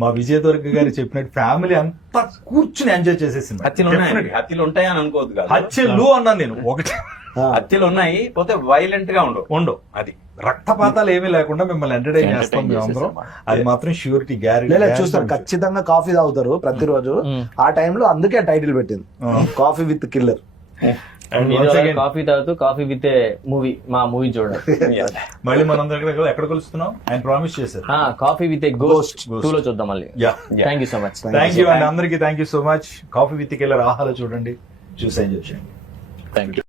మా విజయ్ దుర్గ గారు చెప్పినట్టు ఫ్యామిలీ అంతా కూర్చుని ఎంజాయ్ చేసేసింది. హత్యలు ఉంటాయని అనుకోవద్దు కదా. హత్యలు అన్నాను నేను ఒకటి. హత్యలు ఉన్నాయి, పోతే వైలెంట్ గా ఉండవు. అది రక్తపాతాలు ఏమీ లేకుండా మిమ్మల్ని ఎంటర్టైన్ చేస్తాం మేమందరం. అది మాత్రం ష్యూరిటీ గ్యారెంటీ. చూస్తారు ఖచ్చితంగా కాఫీ తాగుతారు ప్రతిరోజు. ఆ టైంలో అందుకే టైటిల్ పెట్టింది కాఫీ విత్ కిల్లర్. కాఫీ తాగుతూ కాఫీ విత్ మూవీ, మా మూవీ చూడండి. మళ్ళీ మనం ఎక్కడ కలుస్తున్నాం ఆయన ప్రామిస్ చేశారు. కాఫీ విత్ గోస్ట్ 2 లో చూద్దాం మళ్ళీ. Thank you so much. Thank you అండి అందరికి. Thank you so much. Coffee with killer ఆహాలో చూడండి, చూసి ఎంజాయ్ చేయండి. Thank you.